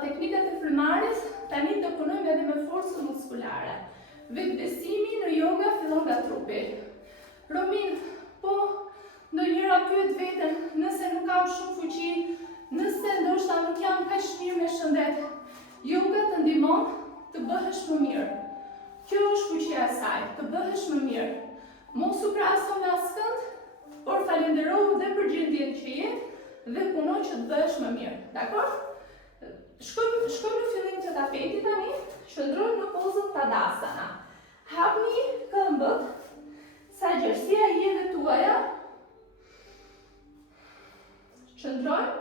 teknikat e frymarrjes, tani do punojmë edhe me forcën muskulare. Vetbesimi në yoga fillon nga trupi. Romin, po ndonjëra pyet veten, nëse nuk kam shumë fuqi, nëse ndoshta nuk jam kaq mirë me shëndet. Yoga të ndihmon të bëhesh më mirë. Kjo është fuqia e saj, të bëhesh më mirë. Mos u krahaso me askënd, por falenderohu dhe për gjendjen që je dhe puno që të bëhesh më mirë. Dakor? Shkojmë në fillim të tapetit tani, qëndrojmë në pozën Tadasana. Hapni këmbët, sa gjerësia jeve tuaja. Qëndrojmë.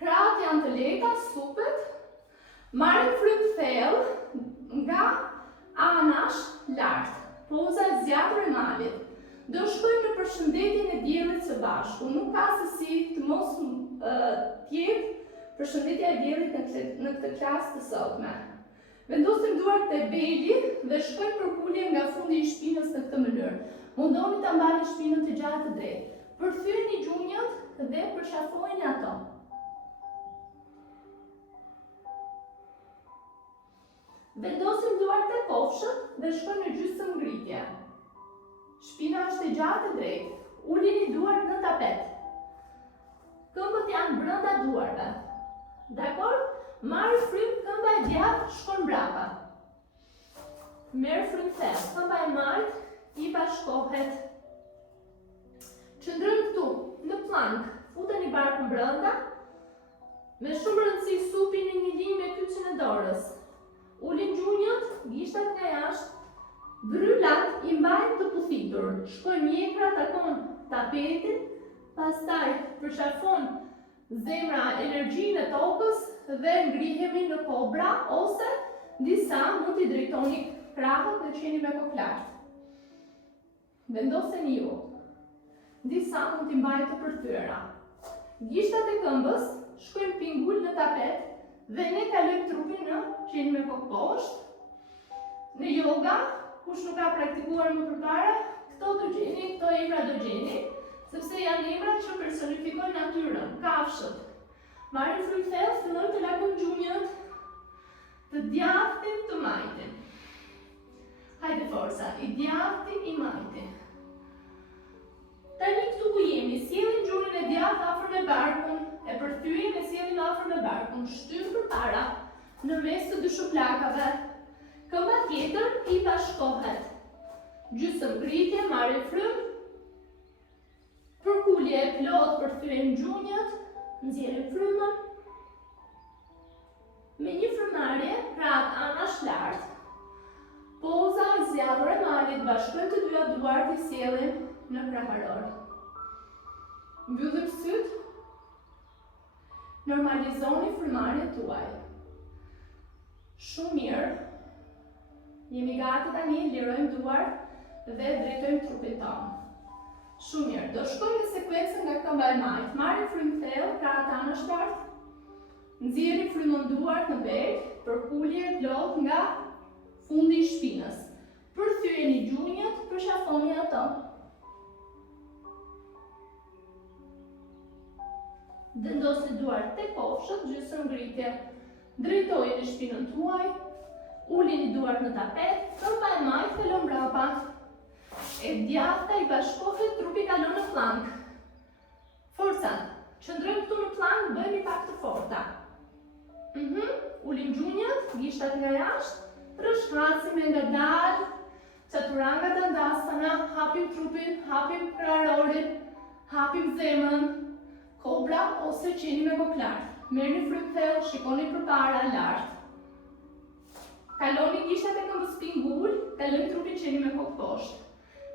Krahët janë të lehta, supet. Marrim frymë thellë nga anash lart. Poza e zjarrit e malit. Do shkojmë në përshëndetjen e diellit së bashku. Nuk ka se si të mos tjetë përshëndetja e diellit në këtë klasë të sotme. Vendosim duart te beli dhe shkojmë për ulje nga fundi i shpinës në këtë mënyrë. Mundoni ta mbani shpinën të gjatë të drejtë. Përthyeni gjunjët dhe përqafojeni ato. Vendosim duart e kofshët dhe shkojmë në gjysmë ngritje. Shpina është e gjatë e drejtë. Ulini duart në tapet. Këmbët janë brenda duarve. Dakor? Marrë frymë, këmba e djathtë shkon mbrapa. Merë frymë thellë, këmba e majtë i bashkohet. Qëndrojmë këtu, në plank, futeni barkun brenda. Me shumë rëndësi supini një linjë me kyçin e dorës. Ulin gjunjët, gishtat nga jashtë. Bryllat I mbajnë të puthitur, shkojnë mjekra, takon tapetin, pastaj përshafon zemra energjinë e tokës dhe ngrihemi në kobra ose disa mund t'i drejtoni krahët dhe qeni me kokë lartë. Vendoseni ju. Disa mund t'i mbajnë të përthyera. Gishtat e këmbës shkojnë pingull në tapet dhe ne kalojmë trupin në qeni me kokë poshtë. Në yoga, kush nuk ka praktikuar më përpara, këto do gjeni, këto emra do gjeni, sepse janë emra që personifikojnë natyrën, kafshët. Marrim frymë thellë, fillojmë të lagojmë gjunjët, të djathtin të majtin. Hajde forca, I djathtin I majtin. Tani këtu ku jemi, sjellim gjurin e djathtë afër me barkun, e përthyejmë e sjellim afër me barkun, shtymë përpara, në mes të dy shuplakave. Këmba tjetër I bashkohet. Gjysmë ngritje, marrim frymë. Përkulje e plot, përthyejmë gjunjët, nxjerrim frymën. Me një frymarrje, krahët anash lart. Poza e zjarrur e malit, bashkojmë të dyja duart I sjellim në kraharor. Mbyllim syt. Normalizoni frymarrjen tuaj. Shumë mirë. Jemi gati tani, lirojmë duart dhe drejtojmë trupin tonë. Shumë mirë. Do shkojmë në sekuencën nga këmba e majt. Marrim frymë thellë, krahët anash lart. Nxjerrim frymën duart në bek, përkulje e plot nga fundi I shpinës. Përthyeni gjunjët, përshafoni ato. Vendosni duart te kofshët, gjysmë ngritje. Drejtojeni shpinën tuaj, ulini duart në tapet, këmba e majt kalon mbrapa. E djathta I bashkohet, trupi kalon në flank. Forca, qëndrojmë këtu në flank, bëjmë I pak të forta. Ulim gjunjët, gishtat nga jashtë, rrshqasim me ngadalë, Chaturanga Dandasana, hapim trupin, hapim kraharorin, hapim zemrën, kobra ose qeni me kokë lartë. Merrni frymë thellë, shikoni përpara, lart. Kaloni gishtat e këmbës pingull, kalojmë trupin qeni me kokë poshtë.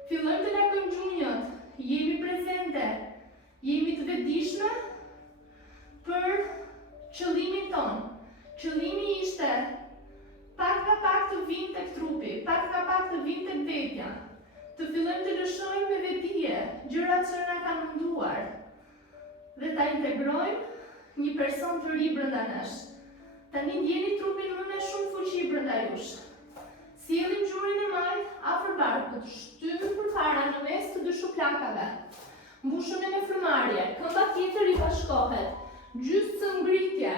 Fillojmë të lagojmë gjunjët, jemi prezente, jemi të vetëdijshme për qëllimin tonë. Qëllimi ishte pak nga pak të vinë tek trupi, pak nga pak të vinë tek vetja. Të fillojmë të lëshojmë me vetdije gjërat që na kanë munduar dhe ta integrojmë një person të ri brenda nesh. Tani ndjeni trupin më me shumë fuqi brenda jush. Sjellim gjurin e majt afër barkut, shtymë përpara në mes të dy shuplakave. Mbushuni me frymarrje, këmba tjetër I bashkohet, gjysmë ngritje.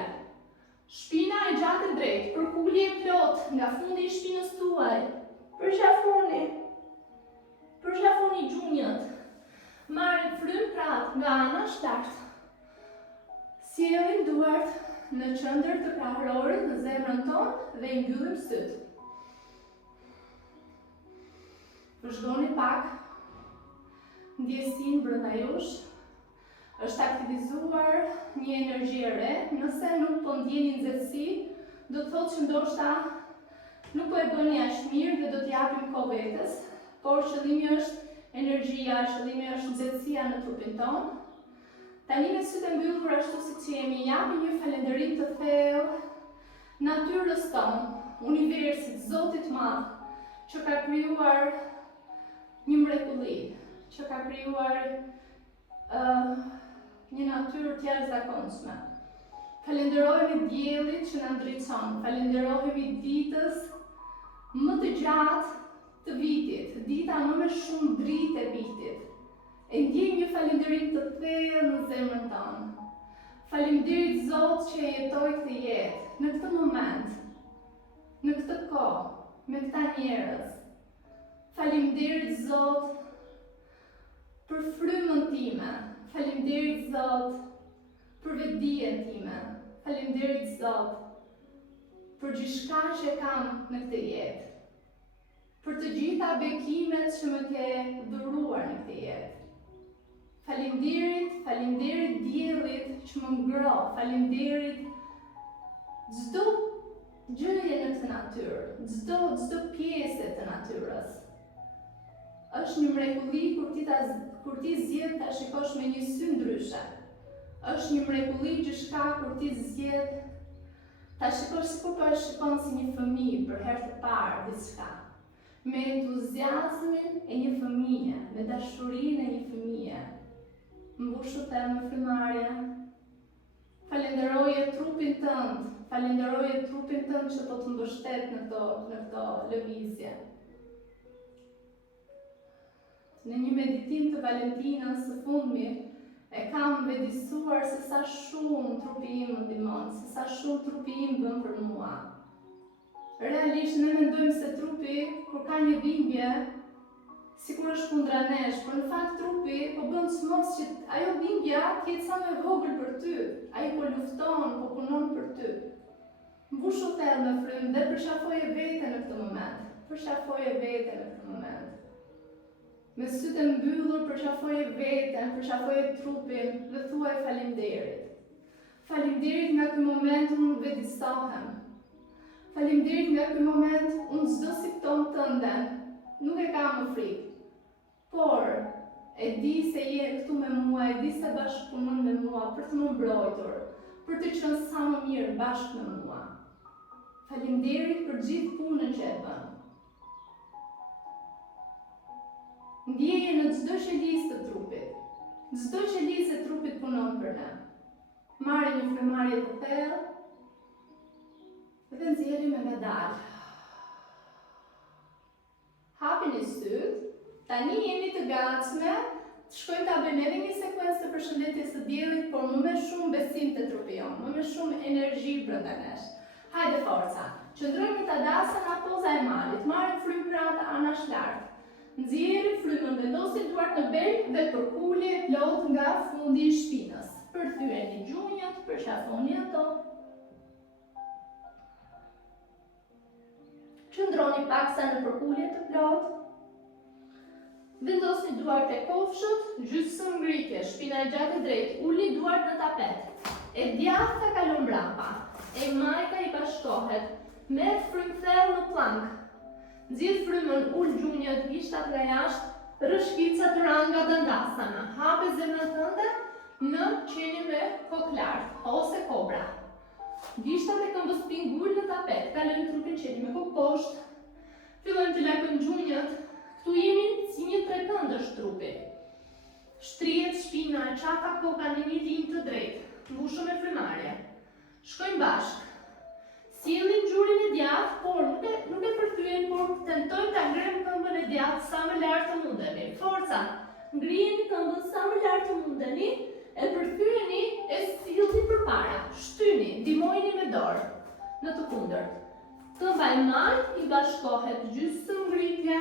Shpina e gjatë e drejtë, përkulje e plot nga fundi I shpinës tuaj. Përshafoni gjunjët. Marrim frymë krahët nga anash lart. Sjellim duart në qendër të kraharorit në zemrën tonë dhe I mbyllim syt. Vazhdoni pak ndjesinë brenda jush. Është aktivizuar një energji e re. Nëse nuk po ndjeni nxehtësi, do të thotë që ndoshta nuk po e bëni aq mirë dhe do t'japim kohë vetes, por qëllimi është energjia, qëllimi është nxehtësia në trupin tonë. Tani me sytë e mbyllur ashtu siç jemi, japim një falënderim të thellë natyrës tonë, universit, Zotit Madh, që ka krijuar një mrekulli, që ka krijuar një natyrë të jashtëzakonshme. Falenderojmë diellit që na ndriçon, falenderojmë ditës më të gjatë të vitit, dita më me shumë dritë e vitit. E ndjejmë një falënderim të thellë në zemrën tonë. Faleminderit Zot që e jetoj këtë jetë, në këtë moment, në këtë kohë, me këta njerëz. Faleminderit Zot për frymën time. Faleminderit Zot për vetdijen time. Faleminderit Zot për gjithçka që kam në këtë jetë. Për të gjitha bekimet që më ke dhuruar në këtë jetë. Faleminderit diellit që më ngro. Faleminderit çdo gjëje në këtë natyrë, çdo pjesë të natyrës. Është një mrekulli kur ti zgjedh ta shikosh me një sy ndryshe. Është një mrekulli gjithçka kur ti zgjedh ta shikosh sikur po e shikon si një fëmijë për herë të parë diçka. Me entuziazmin e një fëmije, me dashurinë e një fëmije. Mbushu them me frymarrje. Falenderoje trupin tënd, falenderoje trupin tënd që po të mbështet në këto lëvizje. Në një meditim të Valentinës së fundmi, e kam vedisuar se sa shumë trupi im më ndihmon, se sa shumë trupi im bën për mua. Realisht ne mendojmë se trupi, kur ka një dhimbje, sikur është kundra nesh, por në fakt trupi po bën çmos që ajo dhimbja të jetë sa më e vogël për ty. Ai po lufton, po punon për ty. Mbushu thellë me frymë dhe përshafoje veten në këtë moment. Përshafoje veten në këtë moment. Me sytë e mbyllur përshafoje veten, përshafoje trupin dhe thuaj faleminderit. Faleminderit nga ky moment unë vedisohem. Faleminderit nga ky moment unë çdo simptom tënde nuk e kam më frikë. Por e di se je këtu me mua, e di se bashkëpunon me mua për të më mbrojtur, për të qenë sa më mirë bashkë me mua. Faleminderit për gjithë punën që e bën. Ndjeje në çdo qelisë të trupit. Çdo qelisë e trupit punon për ne. Marri një frymarrje të thellë dhe nxjerrim me ngadalë. Hapini syt. Tani jemi të gatshme të shkojmë ta bëjmë edhe një sekuencë të përshëndetjes së diellit, por më me shumë besim te trupi jon, më me shumë energji brenda nesh. Hajde forca. Qëndrojmë në Tadasana, poza e malit. Marrim frymë krahët anash lart. Nxjerrim frymën, vendosim duart në belg dhe përkulje plot nga fundi i shpinës. Përthyeni gjunjët, përshafoni ato. Qëndroni paksa në përkulje të plot. Vendosni duart e kofshët, gjysmë ngritje, shpina e gjatë e drejtë, ulni duart në tapet. E djathta kalon mbrapa, e majka i bashkohet, merr frymë thellë në plank. Nxjerr frymën, ul gjunjët, gishtat nga jashtë, rrëshqica Turanga Dandasana. Hape zemrën tënde në qenie me kokë lart ose kobra. Gishtat e këmbës pingull në tapet, kalojmë trupin qenie me kokë poshtë. Fillojmë të lagojmë gjunjët. Këtu jemi si një trekëndësh trupi. Shtrihet shpina e qafa koka në një linjë të drejtë. Mbushu me frymarrje. Shkojmë bashkë. Sillin gjurin e djathtë, por nuk e përthyen, por tentojmë ta ngrem këmbën e djathtë sa më lart të mundemi. Forca. Ngrijeni këmbën sa më lart të mundeni, e përthyeni e sillni përpara. Shtyni, ndihmojeni me dorë në të kundërt. Këmba e majt i bashkohet, gjysmë ngritje,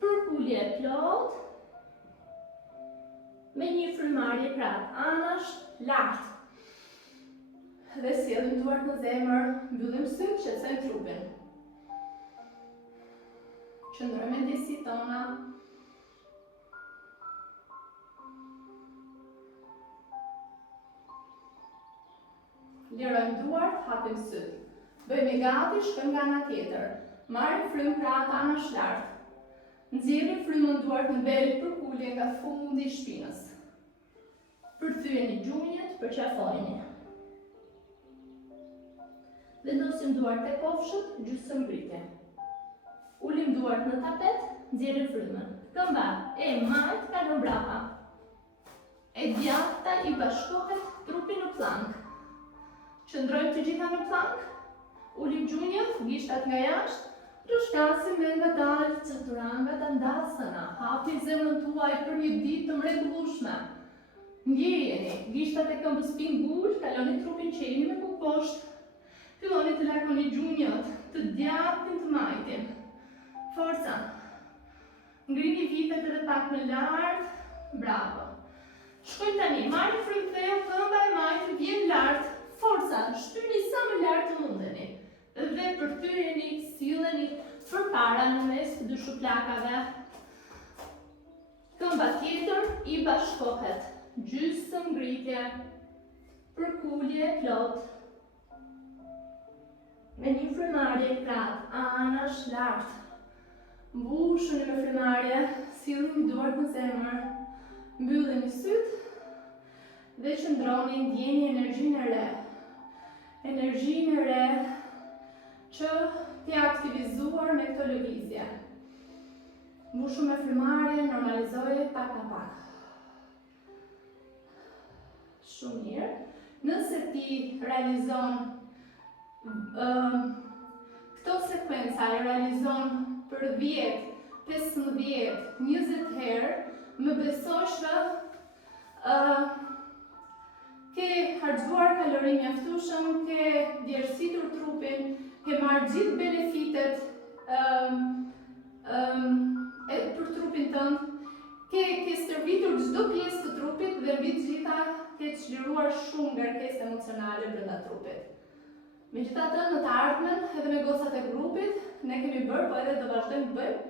përkulje plot, me një frymarrje krahët anash lart. Dhe sjellim duart në zemër, mbyllim syt, qetësojmë trupin. Qëndrojmë me ndjesit tona. Lirojmë duart, hapim syt. Bëjmë gati, shkojmë nga ana tjetër. Marrim frymë krahët anash lart. Nxjerrim frymën duart në belg, përkulje nga fundi i shpinës. Përthyeni gjunjët, përqafojeni. Vendosim duart e kofshët, gjysmë ngritje. Ulim duart në tapet, nxjerrim frymën. Këmba e majt kalon mbrapa. E djathta i bashkohet trupi në plank. Qëndrojmë të gjitha në plank. Ulim gjunjët, gishtat nga jashtë. Rrëshqasim me ngadalë, Chaturanga Dandasana. Hapi zemrën tuaj për një ditë të mrekullueshme. Ndjejeni, gishtat e këmbës pingull, kaloni trupin qeni me kokë poshtë. Filloni të largoni gjunjët, të djathtin të majtin. Forca. Ngrini vitet edhe pak më lart. Bravo. Shkojmë tani, marrim frymë thellë, këmba e majt vjen lart. Forca, shtyni sa më lart të mundeni. Dhe përthyeni, silleni përpara në mes të dy shuplakave. Këmba tjetër i bashkohet. Gjysmë ngritje. Përkulje plot. Me një frymarrje krahët anash lart. Mbushuni me frymarrje, sillni duart në zemër, mbyllni syt dhe qëndroni, ndjeni energjinë e re. Energjinë e re që t'ja aktivizuar me këtë lëvizje. Mbushu me frymarrje, normalizoje pak në pak. Shumë mirë. Nëse ti realizon këto sekvenca, e realizon për 10, 15, 20 herë, më besoj që ke harxuar kalori mjaftueshëm, ke djersitur trupin, ke marrë gjithë benefitet për trupin tënd, ke stërvitur çdo pjesë të trupit dhe mbi të gjitha ke çliruar shumë ngarkesë emocionale brenda trupit. Megjithatë, në të ardhmen, edhe me gocat e grupit, ne kemi bërë, po edhe do vazhdojmë të bëjmë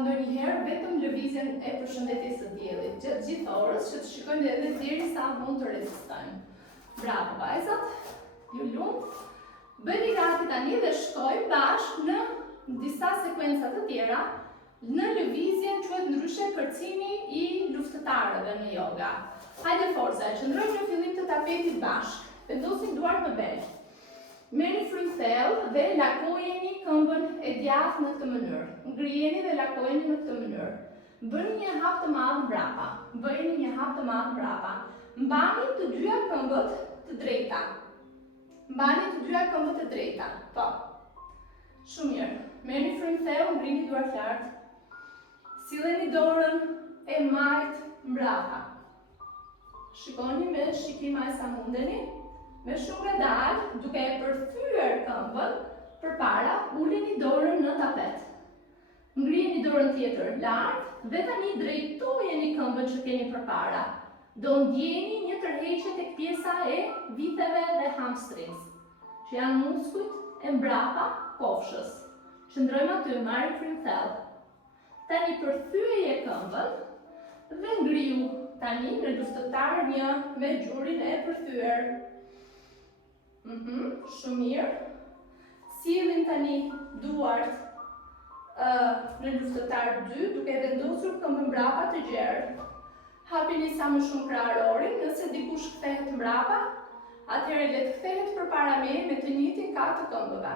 ndonjëherë vetëm lëvizjen e përshëndetjes së diellit, gjatë gjithë orës, që të shikojmë edhe derisa mund të rezistojmë. Bravo vajzat, ju lutem. Bëni gati tani dhe shkojmë bashkë në disa sekvenca të tjera në lëvizjen quhet ndryshe kërcimi I luftëtarëve në yoga. Hajde forca, qëndrojmë në fillim të tapetit bashkë, vendosim duart në belë. Merrni frymë thellë dhe lakojeni këmbën e djathtë në këtë mënyrë. Ngrijeni dhe lakojeni në këtë mënyrë. Bëni një hap të madh mbrapa. Bëni një hap të madh mbrapa. Mbani të dyja këmbët të drejta. Mbani të dyja këmbët të drejta. Po. Shumë mirë. Merrni frymë thellë, ngrini duart lart. Silleni dorën e majtë mbrapa. Shikoni me shikim aq sa mundeni. Me shumë ngadal, duke e përthyer këmbën përpara, ulini dorën në tapet. Ngrijeni dorën tjetër lart dhe tani drejtojeni këmbën që keni përpara. Do ndjeni një tërheqje tek pjesa e viteve dhe hamstrings, që janë muskujt e mbrapa kofshës. Qëndrojmë aty, marrim frymë thellë. Tani përthyeje këmbën dhe ngriu tani në luftëtar 1 me gjurin e përthyer. Shumë mirë. Sillin tani duart në luftëtar 2 duke vendosur këmbën mbrapa të gjerë. Hapini sa më shumë kraharorin, nëse dikush kthehet mbrapa, atëherë le të kthehet përpara meje me të njëjtin kat të këmbëve.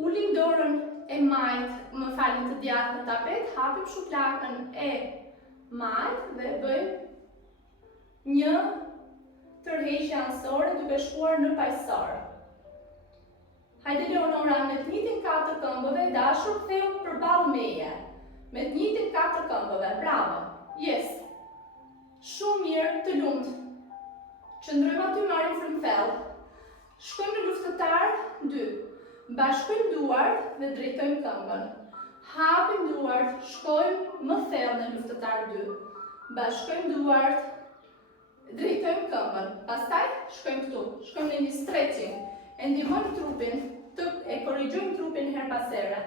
Ulim dorën e majtë, të djathtë në tapet, hapim shuplakën e majtë dhe bëjmë një tërheqje anësore duke shkuar në paqësor. Hajde Leonora, me të njëjtin kat të këmbëve, dashur ktheu përballë meje. Me të njëjtin kat të këmbëve, bravo. Yes. Shumë mirë, të lumt. Qëndrojmë aty, marrim frymë thellë. Shkojmë në luftëtar 2. Bashkojmë duart dhe drejtojmë këmbën. Hapim duart, shkojmë më thellë në luftëtar 2. Bashkojmë duart, drejtojmë këmbën. Pastaj shkojmë këtu, shkojmë në një stretching. E ndihmojmë trupin, e korrigjojmë trupin her pas here.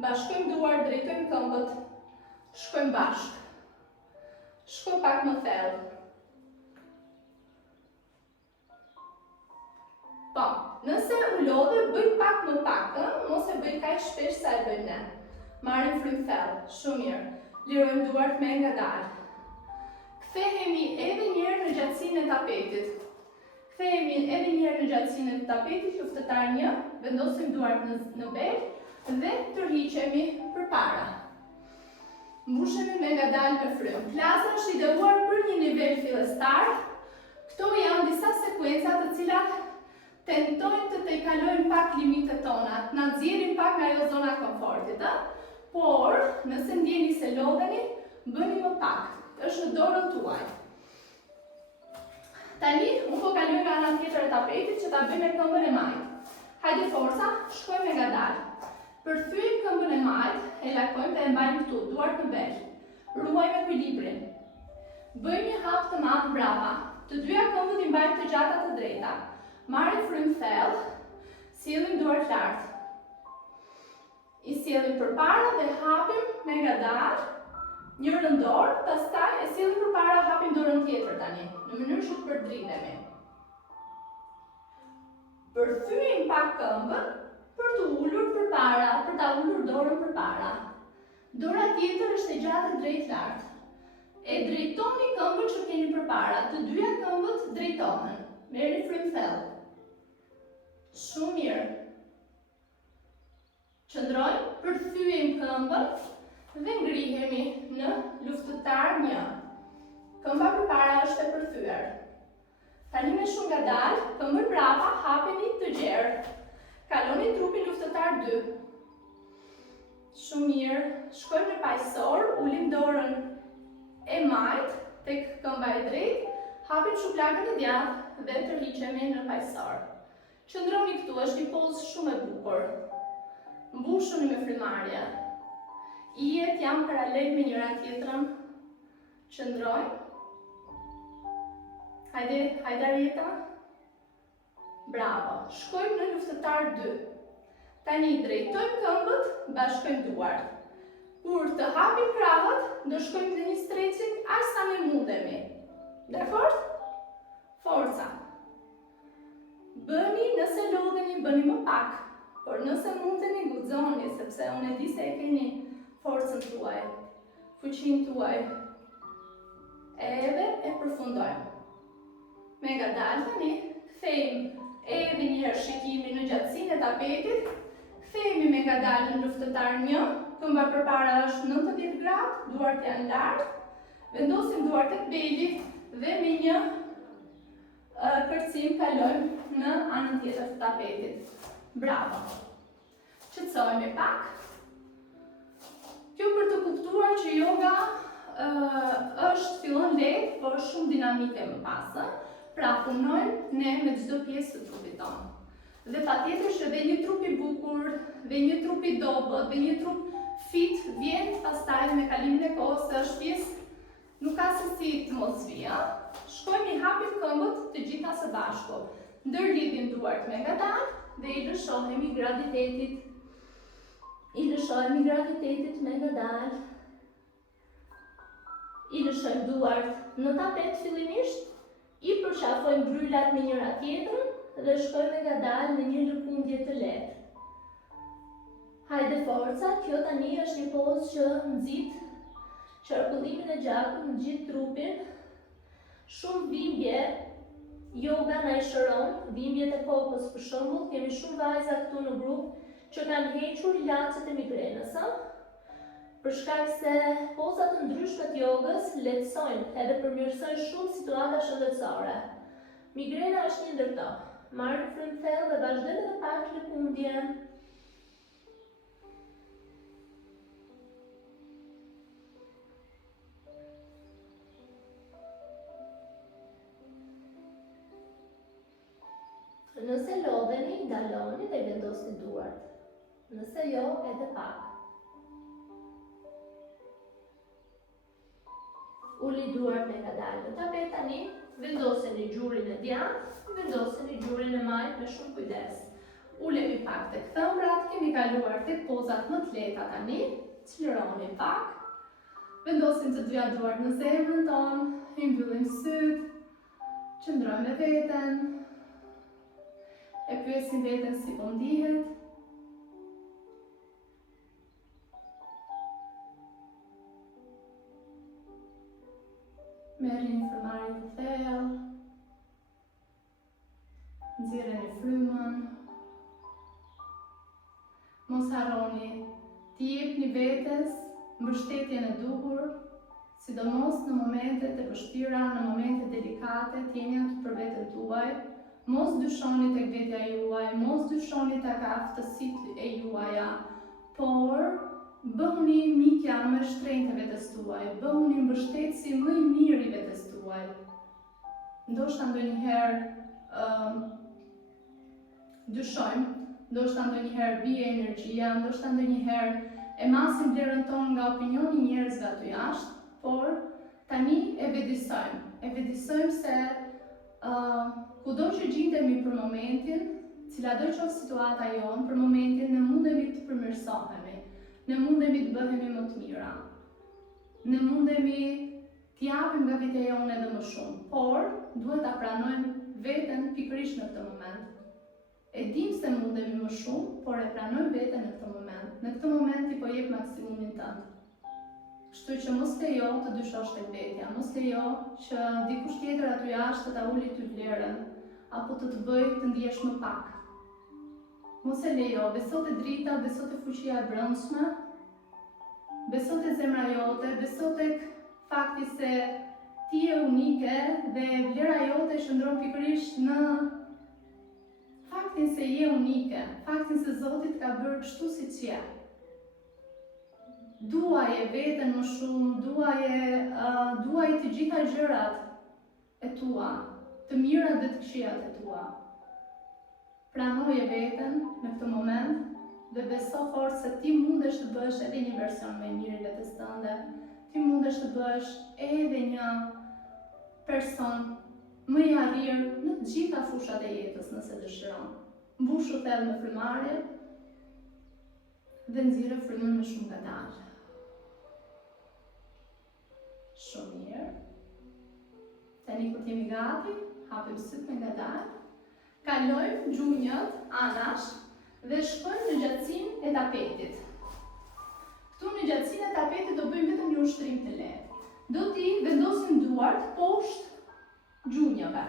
Bashkojmë duart, drejtojmë këmbët, shkojmë bashkë. Shkoj pak më thellë. Po, nëse u lodhe, bëj pak më pak, mos e bëj kaq shpesh sa e bëjmë ne. Marrim frymë thellë, shumë mirë. Lirojmë duart me ngadalë. Kthehemi edhe njëherë në gjatësinë e tapetit. Luftëtar 1, vendosim duart në belë dhe tërhiqemi përpara. Mbushemi me ngadalë me frymë. Klasa është ideuar për një nivel fillestar. Këto janë disa sekuenca të cilat tentojnë të tejkalojnë pak limitet tona, na nxjerrin pak nga ajo zona komfortit, por nëse ndjeni se lodheni, bëni më pak. Është në dorën tuaj. Tani, unë po kaloj nga ana tjetër e tapetit që ta bëjmë me këmbën e majtë. Hajde forca, shkojmë me ngadalë. Përthyejmë këmbën e majtë, e lakojmë dhe e mbajmë këtu, duart në belë. Ruajmë ekuilibrin. Bëjmë një hap të madh mbrapa. Të dyja këmbët I mbajmë të gjata të drejta. Marrim frymë thellë, sillim duart lart. I sillim përpara dhe hapim me ngadalë. Njërën dorë, pastaj e sillim përpara, hapim dorën tjetër tani, në mënyrë që të përdritemi. Përthyejmë pak këmbën, për të ullur përpara, për ta ullur dorën përpara. Dora tjetër është e gjatë drejt lart. E drejtoni këmbën që keni përpara, të dyja këmbët drejtohen. Merrni frymthell. Shumë mirë. Qëndroj, përthyem këmbën dhe ngrihemi në luftëtar 1. Këmba përpara është e përthyer. Tani me shumë ngadalë, këmbën brapa, hapeni të gjerë. Kaloni trupin luftëtar 2. Shumë mirë. Shkojmë në paqësor, ulim dorën e majt tek këmba e drejtë, hapim shuplagën e djathtë dhe tërhiqemi në paqësor. Qëndroni këtu, është një pozë shumë e bukur. Mbushuni me frymarrje. Ijet janë paralel me njëra tjetrën. Qëndroj. Hajde Arieta. Bravo. Shkojmë në luftëtar 2. Tani drejtojmë këmbët, bashkojmë duart. Kur të hapim krahët, do shkojmë në një stretching aq sa ne mundemi. Dakord? Forca. Bëni, nëse lodheni, bëni më pak. Por nëse mundeni, guxoni, sepse unë e di se e keni forcën tuaj, fuqinë tuaj. Edhe e përfundojmë. Me ngadalë tani, kthejmë edhe njëherë shikimin në gjatësinë e tapetit, kthejmë me ngadalë në luftëtar 1, këmba përpara është 90 gradë, duart janë lartë, vendosim duart tek beli dhe me një kërcim kalojmë në anën tjetër të tapetit. Bravo! Qetësojmë pak. Kjo për të kuptuar që yoga është fillon lehtë, por shumë dinamike më pasë. Pra punojmë ne me çdo pjesë të trupit tonë. Dhe patjetër që dhe një trup i bukur, dhe një trup i dobët, dhe një trup fit vjen pastaj me kalimin e kohës, se është pjesë, nuk ka se si të mos vija. Shkojmë i hapim këmbët të gjitha së bashku. Ndërlidhim duart me ngadalë dhe i lëshohemi gravitetit. I lëshohemi gravitetit me ngadalë. I lëshojmë duart në tapet fillimisht. I përshafojmë bryllat me njëra tjetrën dhe shkojmë ngadalë në një lëkundje të lehtë. Hajde forca, kjo tani është një pozë që nxit qarkullimin e gjakut në gjithë trupin. Shumë dhimbje, yoga na i shëron, dhimbjet e kokës për shembull, kemi shumë vajza këtu në grup që kanë hequr ilacet e migrenës, për shkak se pozat të ndryshme të jogës lehtësojnë edhe përmirësojnë shumë situata shëndetësore. Migrena është një ndër to. Marrni frymthell dhe vazhdojmë edhe pak lëkundje. Nëse lodheni, ndaloni dhe vendosni duart. Nëse jo, edhe pak. Uli duart me ngadalë në tapet tani, vendoseni gjurin e djathtë, vendoseni gjurin e majt me shumë kujdes. Ulemi pak tek thëmbrat, kemi kaluar tek pozat më të lehta tani, çlironi pak. Vendosim të dyja duart në zemrën tonë, i mbyllim syt, qëndrojmë me veten, e pyesim veten si po ndihet. Merrni një frymarrje të thellë, nxjerreni frymën, mos harroni t'i jepni vetes mbështetjen e duhur, sidomos në momentet e vështira, në momentet delikate, t'jeni aty për veten tuaj, mos dyshoni tek vetja juaj, mos dyshoni tek aftësitë e juaja, por bëhuni mikja më shtrenjtë e vetes tuaj, bëhuni mbështetësi më i mirë i vetes tuaj. Ndoshta ndonjëherë dyshojmë, ndoshta ndonjëherë bie energjia, ndoshta ndonjëherë e masim vlerën tonë nga opinioni i njerëzve aty jashtë, por tani e vedisojmë se kudo që gjendemi për momentin, cilado qoftë situata jonë, për momentin ne mundemi të përmirësohemi. Ne mundemi të bëhemi më të mira. Ne mundemi të japim nga vetja jone edhe më shumë, por duhet ta pranojmë veten pikërisht në këtë moment. E dim se mundemi më shumë, por e pranojmë veten në këtë moment. Në këtë moment ti po jep maksimumin tënd. Kështu që mos lejo të dyshosh tek vetja, mos lejo që dikush tjetër aty jashtë të ta ulë ty vlerën, apo të bëjë të ndihesh më pak. Mos e lejo, beso te drita, beso te fuqia e brendshme, beso te zemra jote, beso tek fakti se ti je unike dhe vlera jote shndron pikërisht në faktin se je unike, faktin se Zoti ka bërë kështu siç je. Duaje veten më shumë, duaje të gjitha gjërat e tua, të mirat dhe të këqijat e tua. Pranoje veten në këtë moment dhe beso fort se ti mundesh të bësh edhe një version më i mirë i vetes tënde. Ti mundesh të bësh edhe një person më i arrir në të gjitha fushat e jetës nëse dëshiron. Mbushu thellë me frymarrje dhe nxirre frymën me shumë ngadalë. Shumë mirë. Tani kur jemi gati, hapim syt me ngadalë. Kalojmë gjunjët anash dhe shkojmë në gjatësinë e tapetit. Këtu në gjatësinë e tapetit do bëjmë vetëm një ushtrim të lehtë. Do t'i vendosim duart poshtë gjunjëve.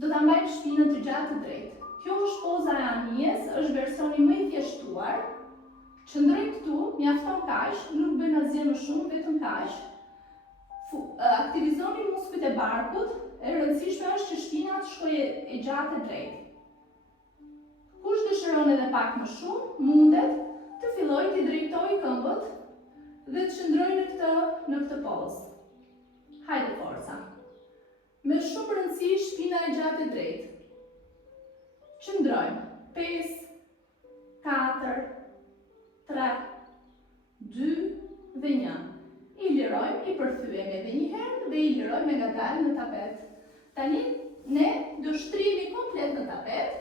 Do ta mbajmë shpinën të gjatë të drejtë. Kjo është poza e anijes, është versioni më i thjeshtuar. Qëndrojmë këtu, mjafton kaq, nuk bëjmë asgjë më shumë, vetëm kaq. Aktivizoni muskujt e barkut. E rëndësishme është që shpina të shkojë e gjatë e drejtë. Kush dëshiron edhe pak më shumë, mundet të fillojë të drejtojë këmbët dhe të qëndrojë në këtë pozë. Hajde forca. Me shumë rëndësi shpina e gjatë e drejtë. Qëndrojmë. 5, 4, 3, 2 dhe 1. I lirojmë, i përthyemi edhe një herë dhe i lirojmë ngadalë në tapet. Tani, ne do shtrihemi komplet në tapet,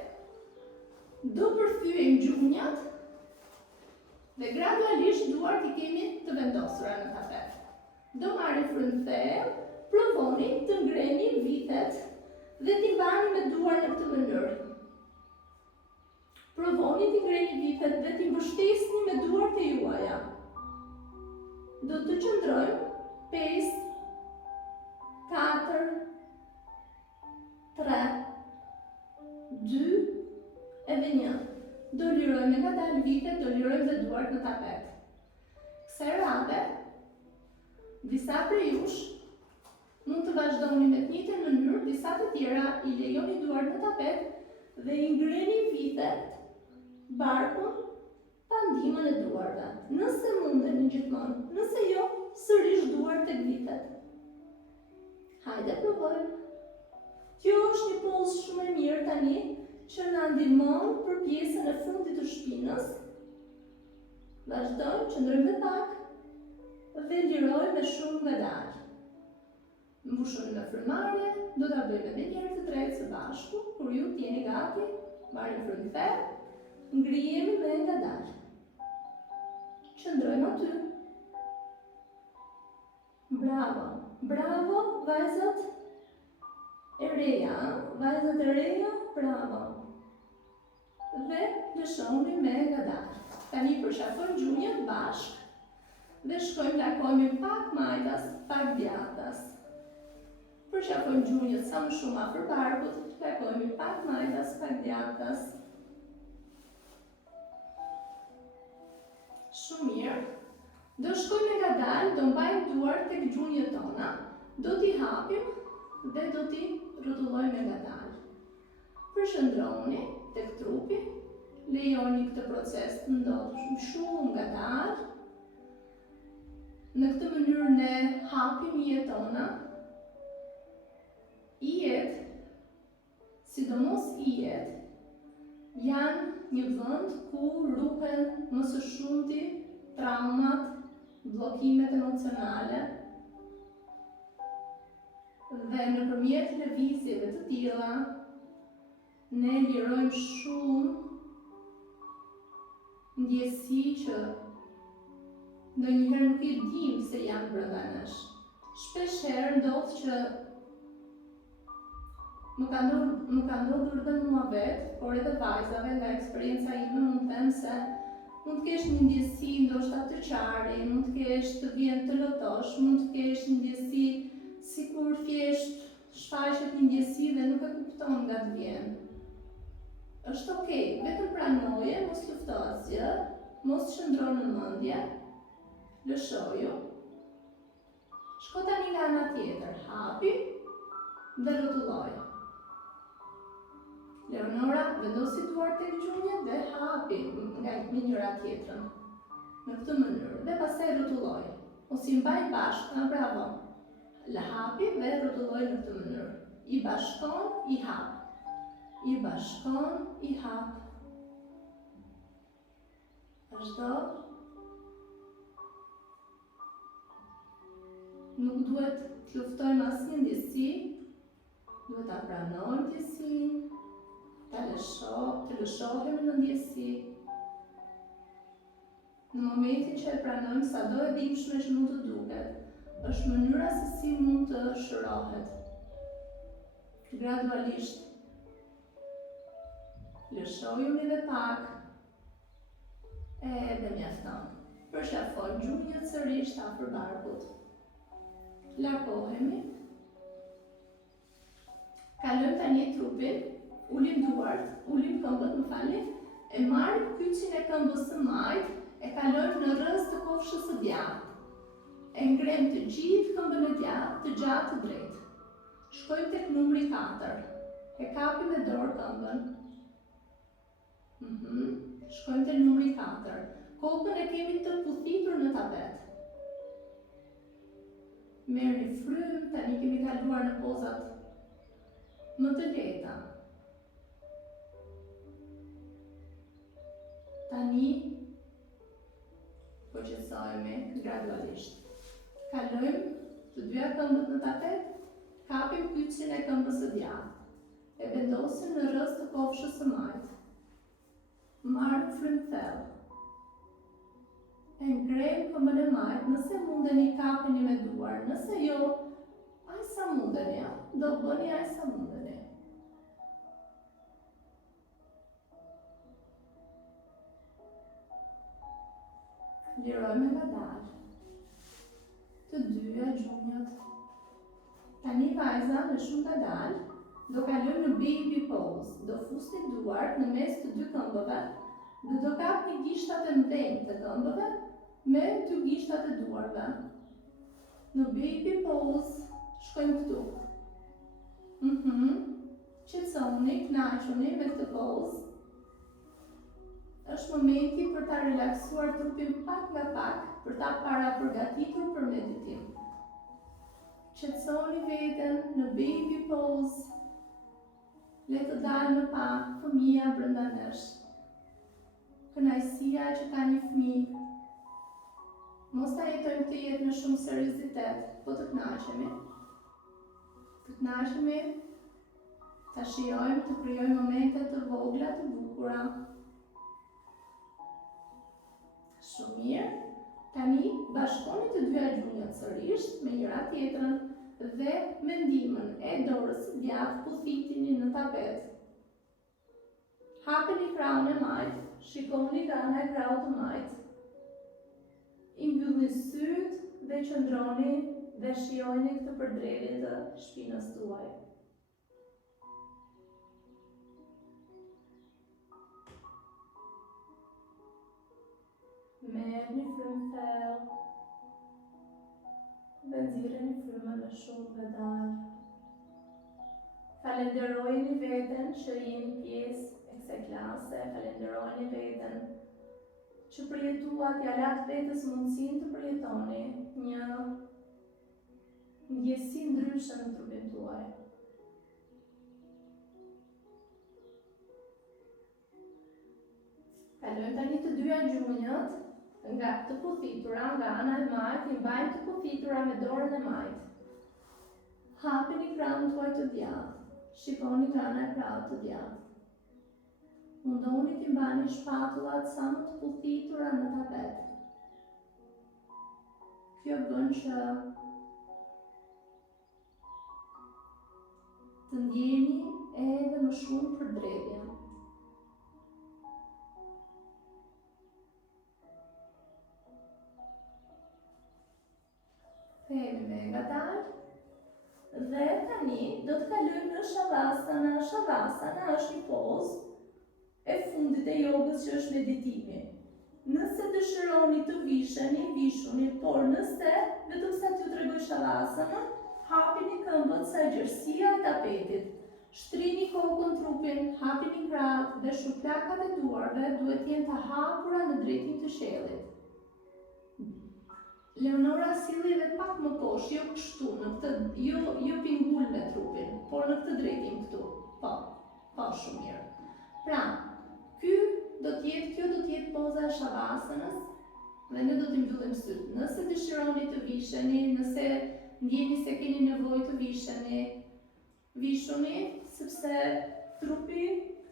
do përthyejmë gjunjët dhe gradualisht duart i kemi të vendosura në tapet. Do marrim frymë thellë, provoni të ngreni vitet dhe t'i mbani me duar në këtë mënyrë. Provoni t'i ngreni vitet dhe t'i mbështesni me duart e juaja. Do të qëndrojmë 5, 4, 3, 2 edhe 1. Do lirojmë ngadalë vitet, do lirojmë dhe duart në tapet. Kësaj radhe, disa prej jush mund të vazhdoni me të njëjtën mënyrë, disa të tjera i lejoni duart në tapet dhe i ngreni vitet, barkun, pa ndihmën e duarve. Nëse mundeni gjithmonë, nëse jo, sërish duart tek vitet. Hajde provojmë. Kjo është një pozë shumë e mirë tani që na ndihmon për pjesën e fundit të shpinës. Vazhdojmë, qëndrojmë dhe pak dhe lirojmë me shumë ngadalë. Mbushoni me frymarrje, do ta bëjmë edhe një herë të tretë së bashku, kur ju t'jeni gati, marrim frymë thellë, ngrihemi me ngadalë. Qëndrojmë aty. Bravo, bravo, vajzat e reja, vajzat e reja, bravo. Dhe lëshoni me ngadalë. Tani përshafojmë gjunjët bashkë dhe shkojmë lakojmë pak majtas, pak djathtas. Përshafojmë gjunjët sa më shumë afër barkut, lakojmë pak majtas, pak djathtas. Shumë mirë. Do shkojmë ngadalë, do mbajmë duart tek gjunjët tona, do t'i hapim dhe do t'i rrotullojmë ngadalë. Përshëndroni tek trupi, lejoni këtë proces të ndodhë shumë ngadalë. Në këtë mënyrë ne hapim ijet tona. Ijet, sidomos ijet, janë një vend ku ruhen më së shumti traumat, bllokimet emocionale. Dhe nëpërmjet lëvizjeve të tilla, ne lirojmë shumë ndjesi që ndonjëherë nuk i dim se janë brenda nesh. Shpesh herë ndodh që Më ka ndodhur dhe mua vetë, por edhe vajzave, nga eksperienca ime mund të them se mund të kesh një ndjesi ndoshta të qari, mund të kesh të vjen të lotosh, mund të kesh një ndjesi sikur thjesht shfaqet një ndjesi dhe nuk e kupton nga të vjen. Është okej, vetëm pranoje, mos lufto asgjë, mos qëndro në mendje, lëshoju. Shko tani nga ana tjetër, hapi dhe rrotulloj. Leonora vendosi duart tek gjunjët dhe hapi nga njëra tjetrën. Në këtë mënyrë dhe pastaj rrotulloj. Ose i mbaj bashkë, bravo. La hapi dhe rrotulloj në këtë mënyrë. I bashkon, i hap. I bashkon, i hap. Vazhdo. Nuk duhet të luftojmë asnjë ndjesi, duhet ta pranojmë ndjesinë, të lëshohemi në ndjesi. Në momentin që e pranojmë, sado e dhimbshme që mund të duket, është mënyra se si mund të shërohet. Gradualisht. Lëshojmë edhe pak. Edhe mjafton. Përshafojmë gjunjët sërish afër barkut. Lakohemi. Kalojmë tani trupin, ulim duart, ulim këmbët, më falni, e marrim kyçin e këmbës së majt, e kalojmë në rrës të kofshës së djathtë. E ngrem të gjithë këmbën e djathtë, të gjatë të drejtë. Shkojmë tek numri 4. E kapim me dorë këmbën. Shkojmë te numri 4. Kokën e kemi të puthitur në tapet. Merrni frymë, tani kemi kaluar në pozat më të lehta. Tani po qësojmë gradualisht. Kalojmë të dyja këmbët në tapet, kapim kyçin e këmbës së djathtë. E vendosim në rrës të kofshës së majt. Marrim frymë thellë. E ngrem këmbën e majt, nëse mundeni kapeni me duar, nëse jo, aq sa mundeni, do bëni aq sa mundeni. Lirojmë ngadalë. Të dyja gjunjët. Tani vajza në shumë ngadalë, do kalojmë në baby pose. Do fusni duart në mes të dy këmbëve dhe do kapni gishtat e mëdhenj të këmbëve me dy gishtat e duarve. Në baby pose shkojmë këtu. Qetësoni, kënaquni me këtë pose. Është momenti për ta relaksuar trupin pak nga pak, për ta parapërgatitur për meditim. Qetësoni veten në baby pose. Le të dalë më pak fëmia brenda nesh. Kënaqësia që ka një fëmijë. Mos ta jetojmë këtë jetë me shumë seriozitet, po të kënaqemi. Të kënaqemi, ta shijojmë, të krijojmë momente të vogla të bukura. Shumë mirë. Tani bashkoni të dyja gjunjët sërish me njëra tjetrën dhe me ndihmën e dorës së djathtë puthitini në tapet. Hapeni krahun e majt, shikoni nga ana e krahut të majt. I mbyllni syt dhe qëndroni dhe shijoni këtë përdredje të shpinës tuaj. Merrni frymë thellë dhe nxirreni frymën me shumë ngadalë. Falenderojeni veten që jeni pjesë e kësaj klase, falenderojeni veten që përjetuat, ja lat vetes mundësinë të përjetoni një ndjesi ndryshe në trupin tuaj. Kalojmë tani të dyja gjunjët nga të puthitura, nga ana e majt, i mbajmë të puthitura me dorën e majt. Hapini krahun tuaj të djathtë, shikoni nga ana e krahut të djathtë. Mundoni t'i mbani shpatullat sa më të puthitura në tapet. Kjo bën që të ndjeni edhe më shumë për dredhja. Themi me ngadalë. Dhe tani do të kalojmë në Shavasana. Shavasana është një pozë e fundit e jogës që është meditimi. Nëse dëshironi të visheni, vishuni, por nëse vetëm sa t'ju tregoj Shavasana, hapini këmbët sa gjerësia e tapetit. Shtrini kokën, trupin, hapini krahët dhe shuplakat e duarve duhet jenë të hapura në drejtim të shellit. Leonora silli edhe pak më poshtë, jo kështu, në këtë, jo pingull me trupin, por në këtë drejtim këtu. Po shumë mirë. Pra, kjo do të jetë poza e Shavasanës dhe ne do t'i mbyllim syt. Nëse dëshironi të visheni, nëse ndjeni se keni nevojë të vishuni, sepse trupi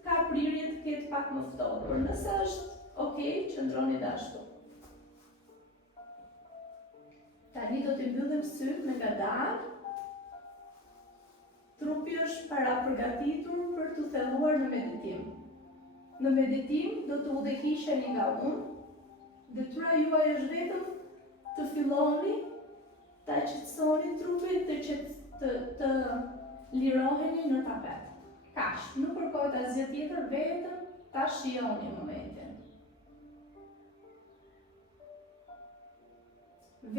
ka prirje të ketë pak më ftohtë. Nëse është okay, qëndroni dhe ashtu. Tani do t'i mbyllim syt me ngadalë. Trupi është para përgatitur për të thelluar në meditim. Në meditim do të udhëhiqeni nga unë. Detyra juaj është vetëm të filloni ta qetësoni trupin, të liroheni në tapet. Kaq, nuk kërkohet asgjë tjetër, vetëm ta shijoni momentin.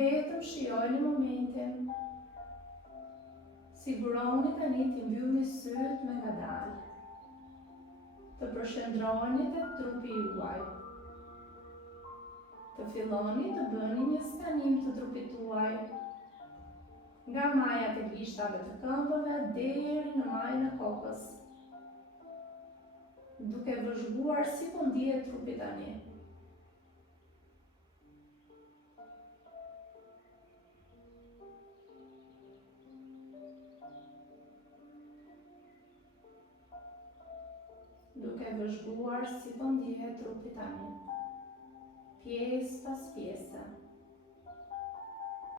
Vetëm shijoni momentin. Siguroni tani t'i mbyllni syt me ngadalë. Të përshëndroni te trupi juaj. Të filloni të bëni një skanim të trupit tuaj. Nga majat e gishtave të këmbëve deri në majën e kokës. Duke vëzhguar si po ndihet trupi tani. Duke vëzhguar si po ndihet trupi tani. Pjesë pas pjesë.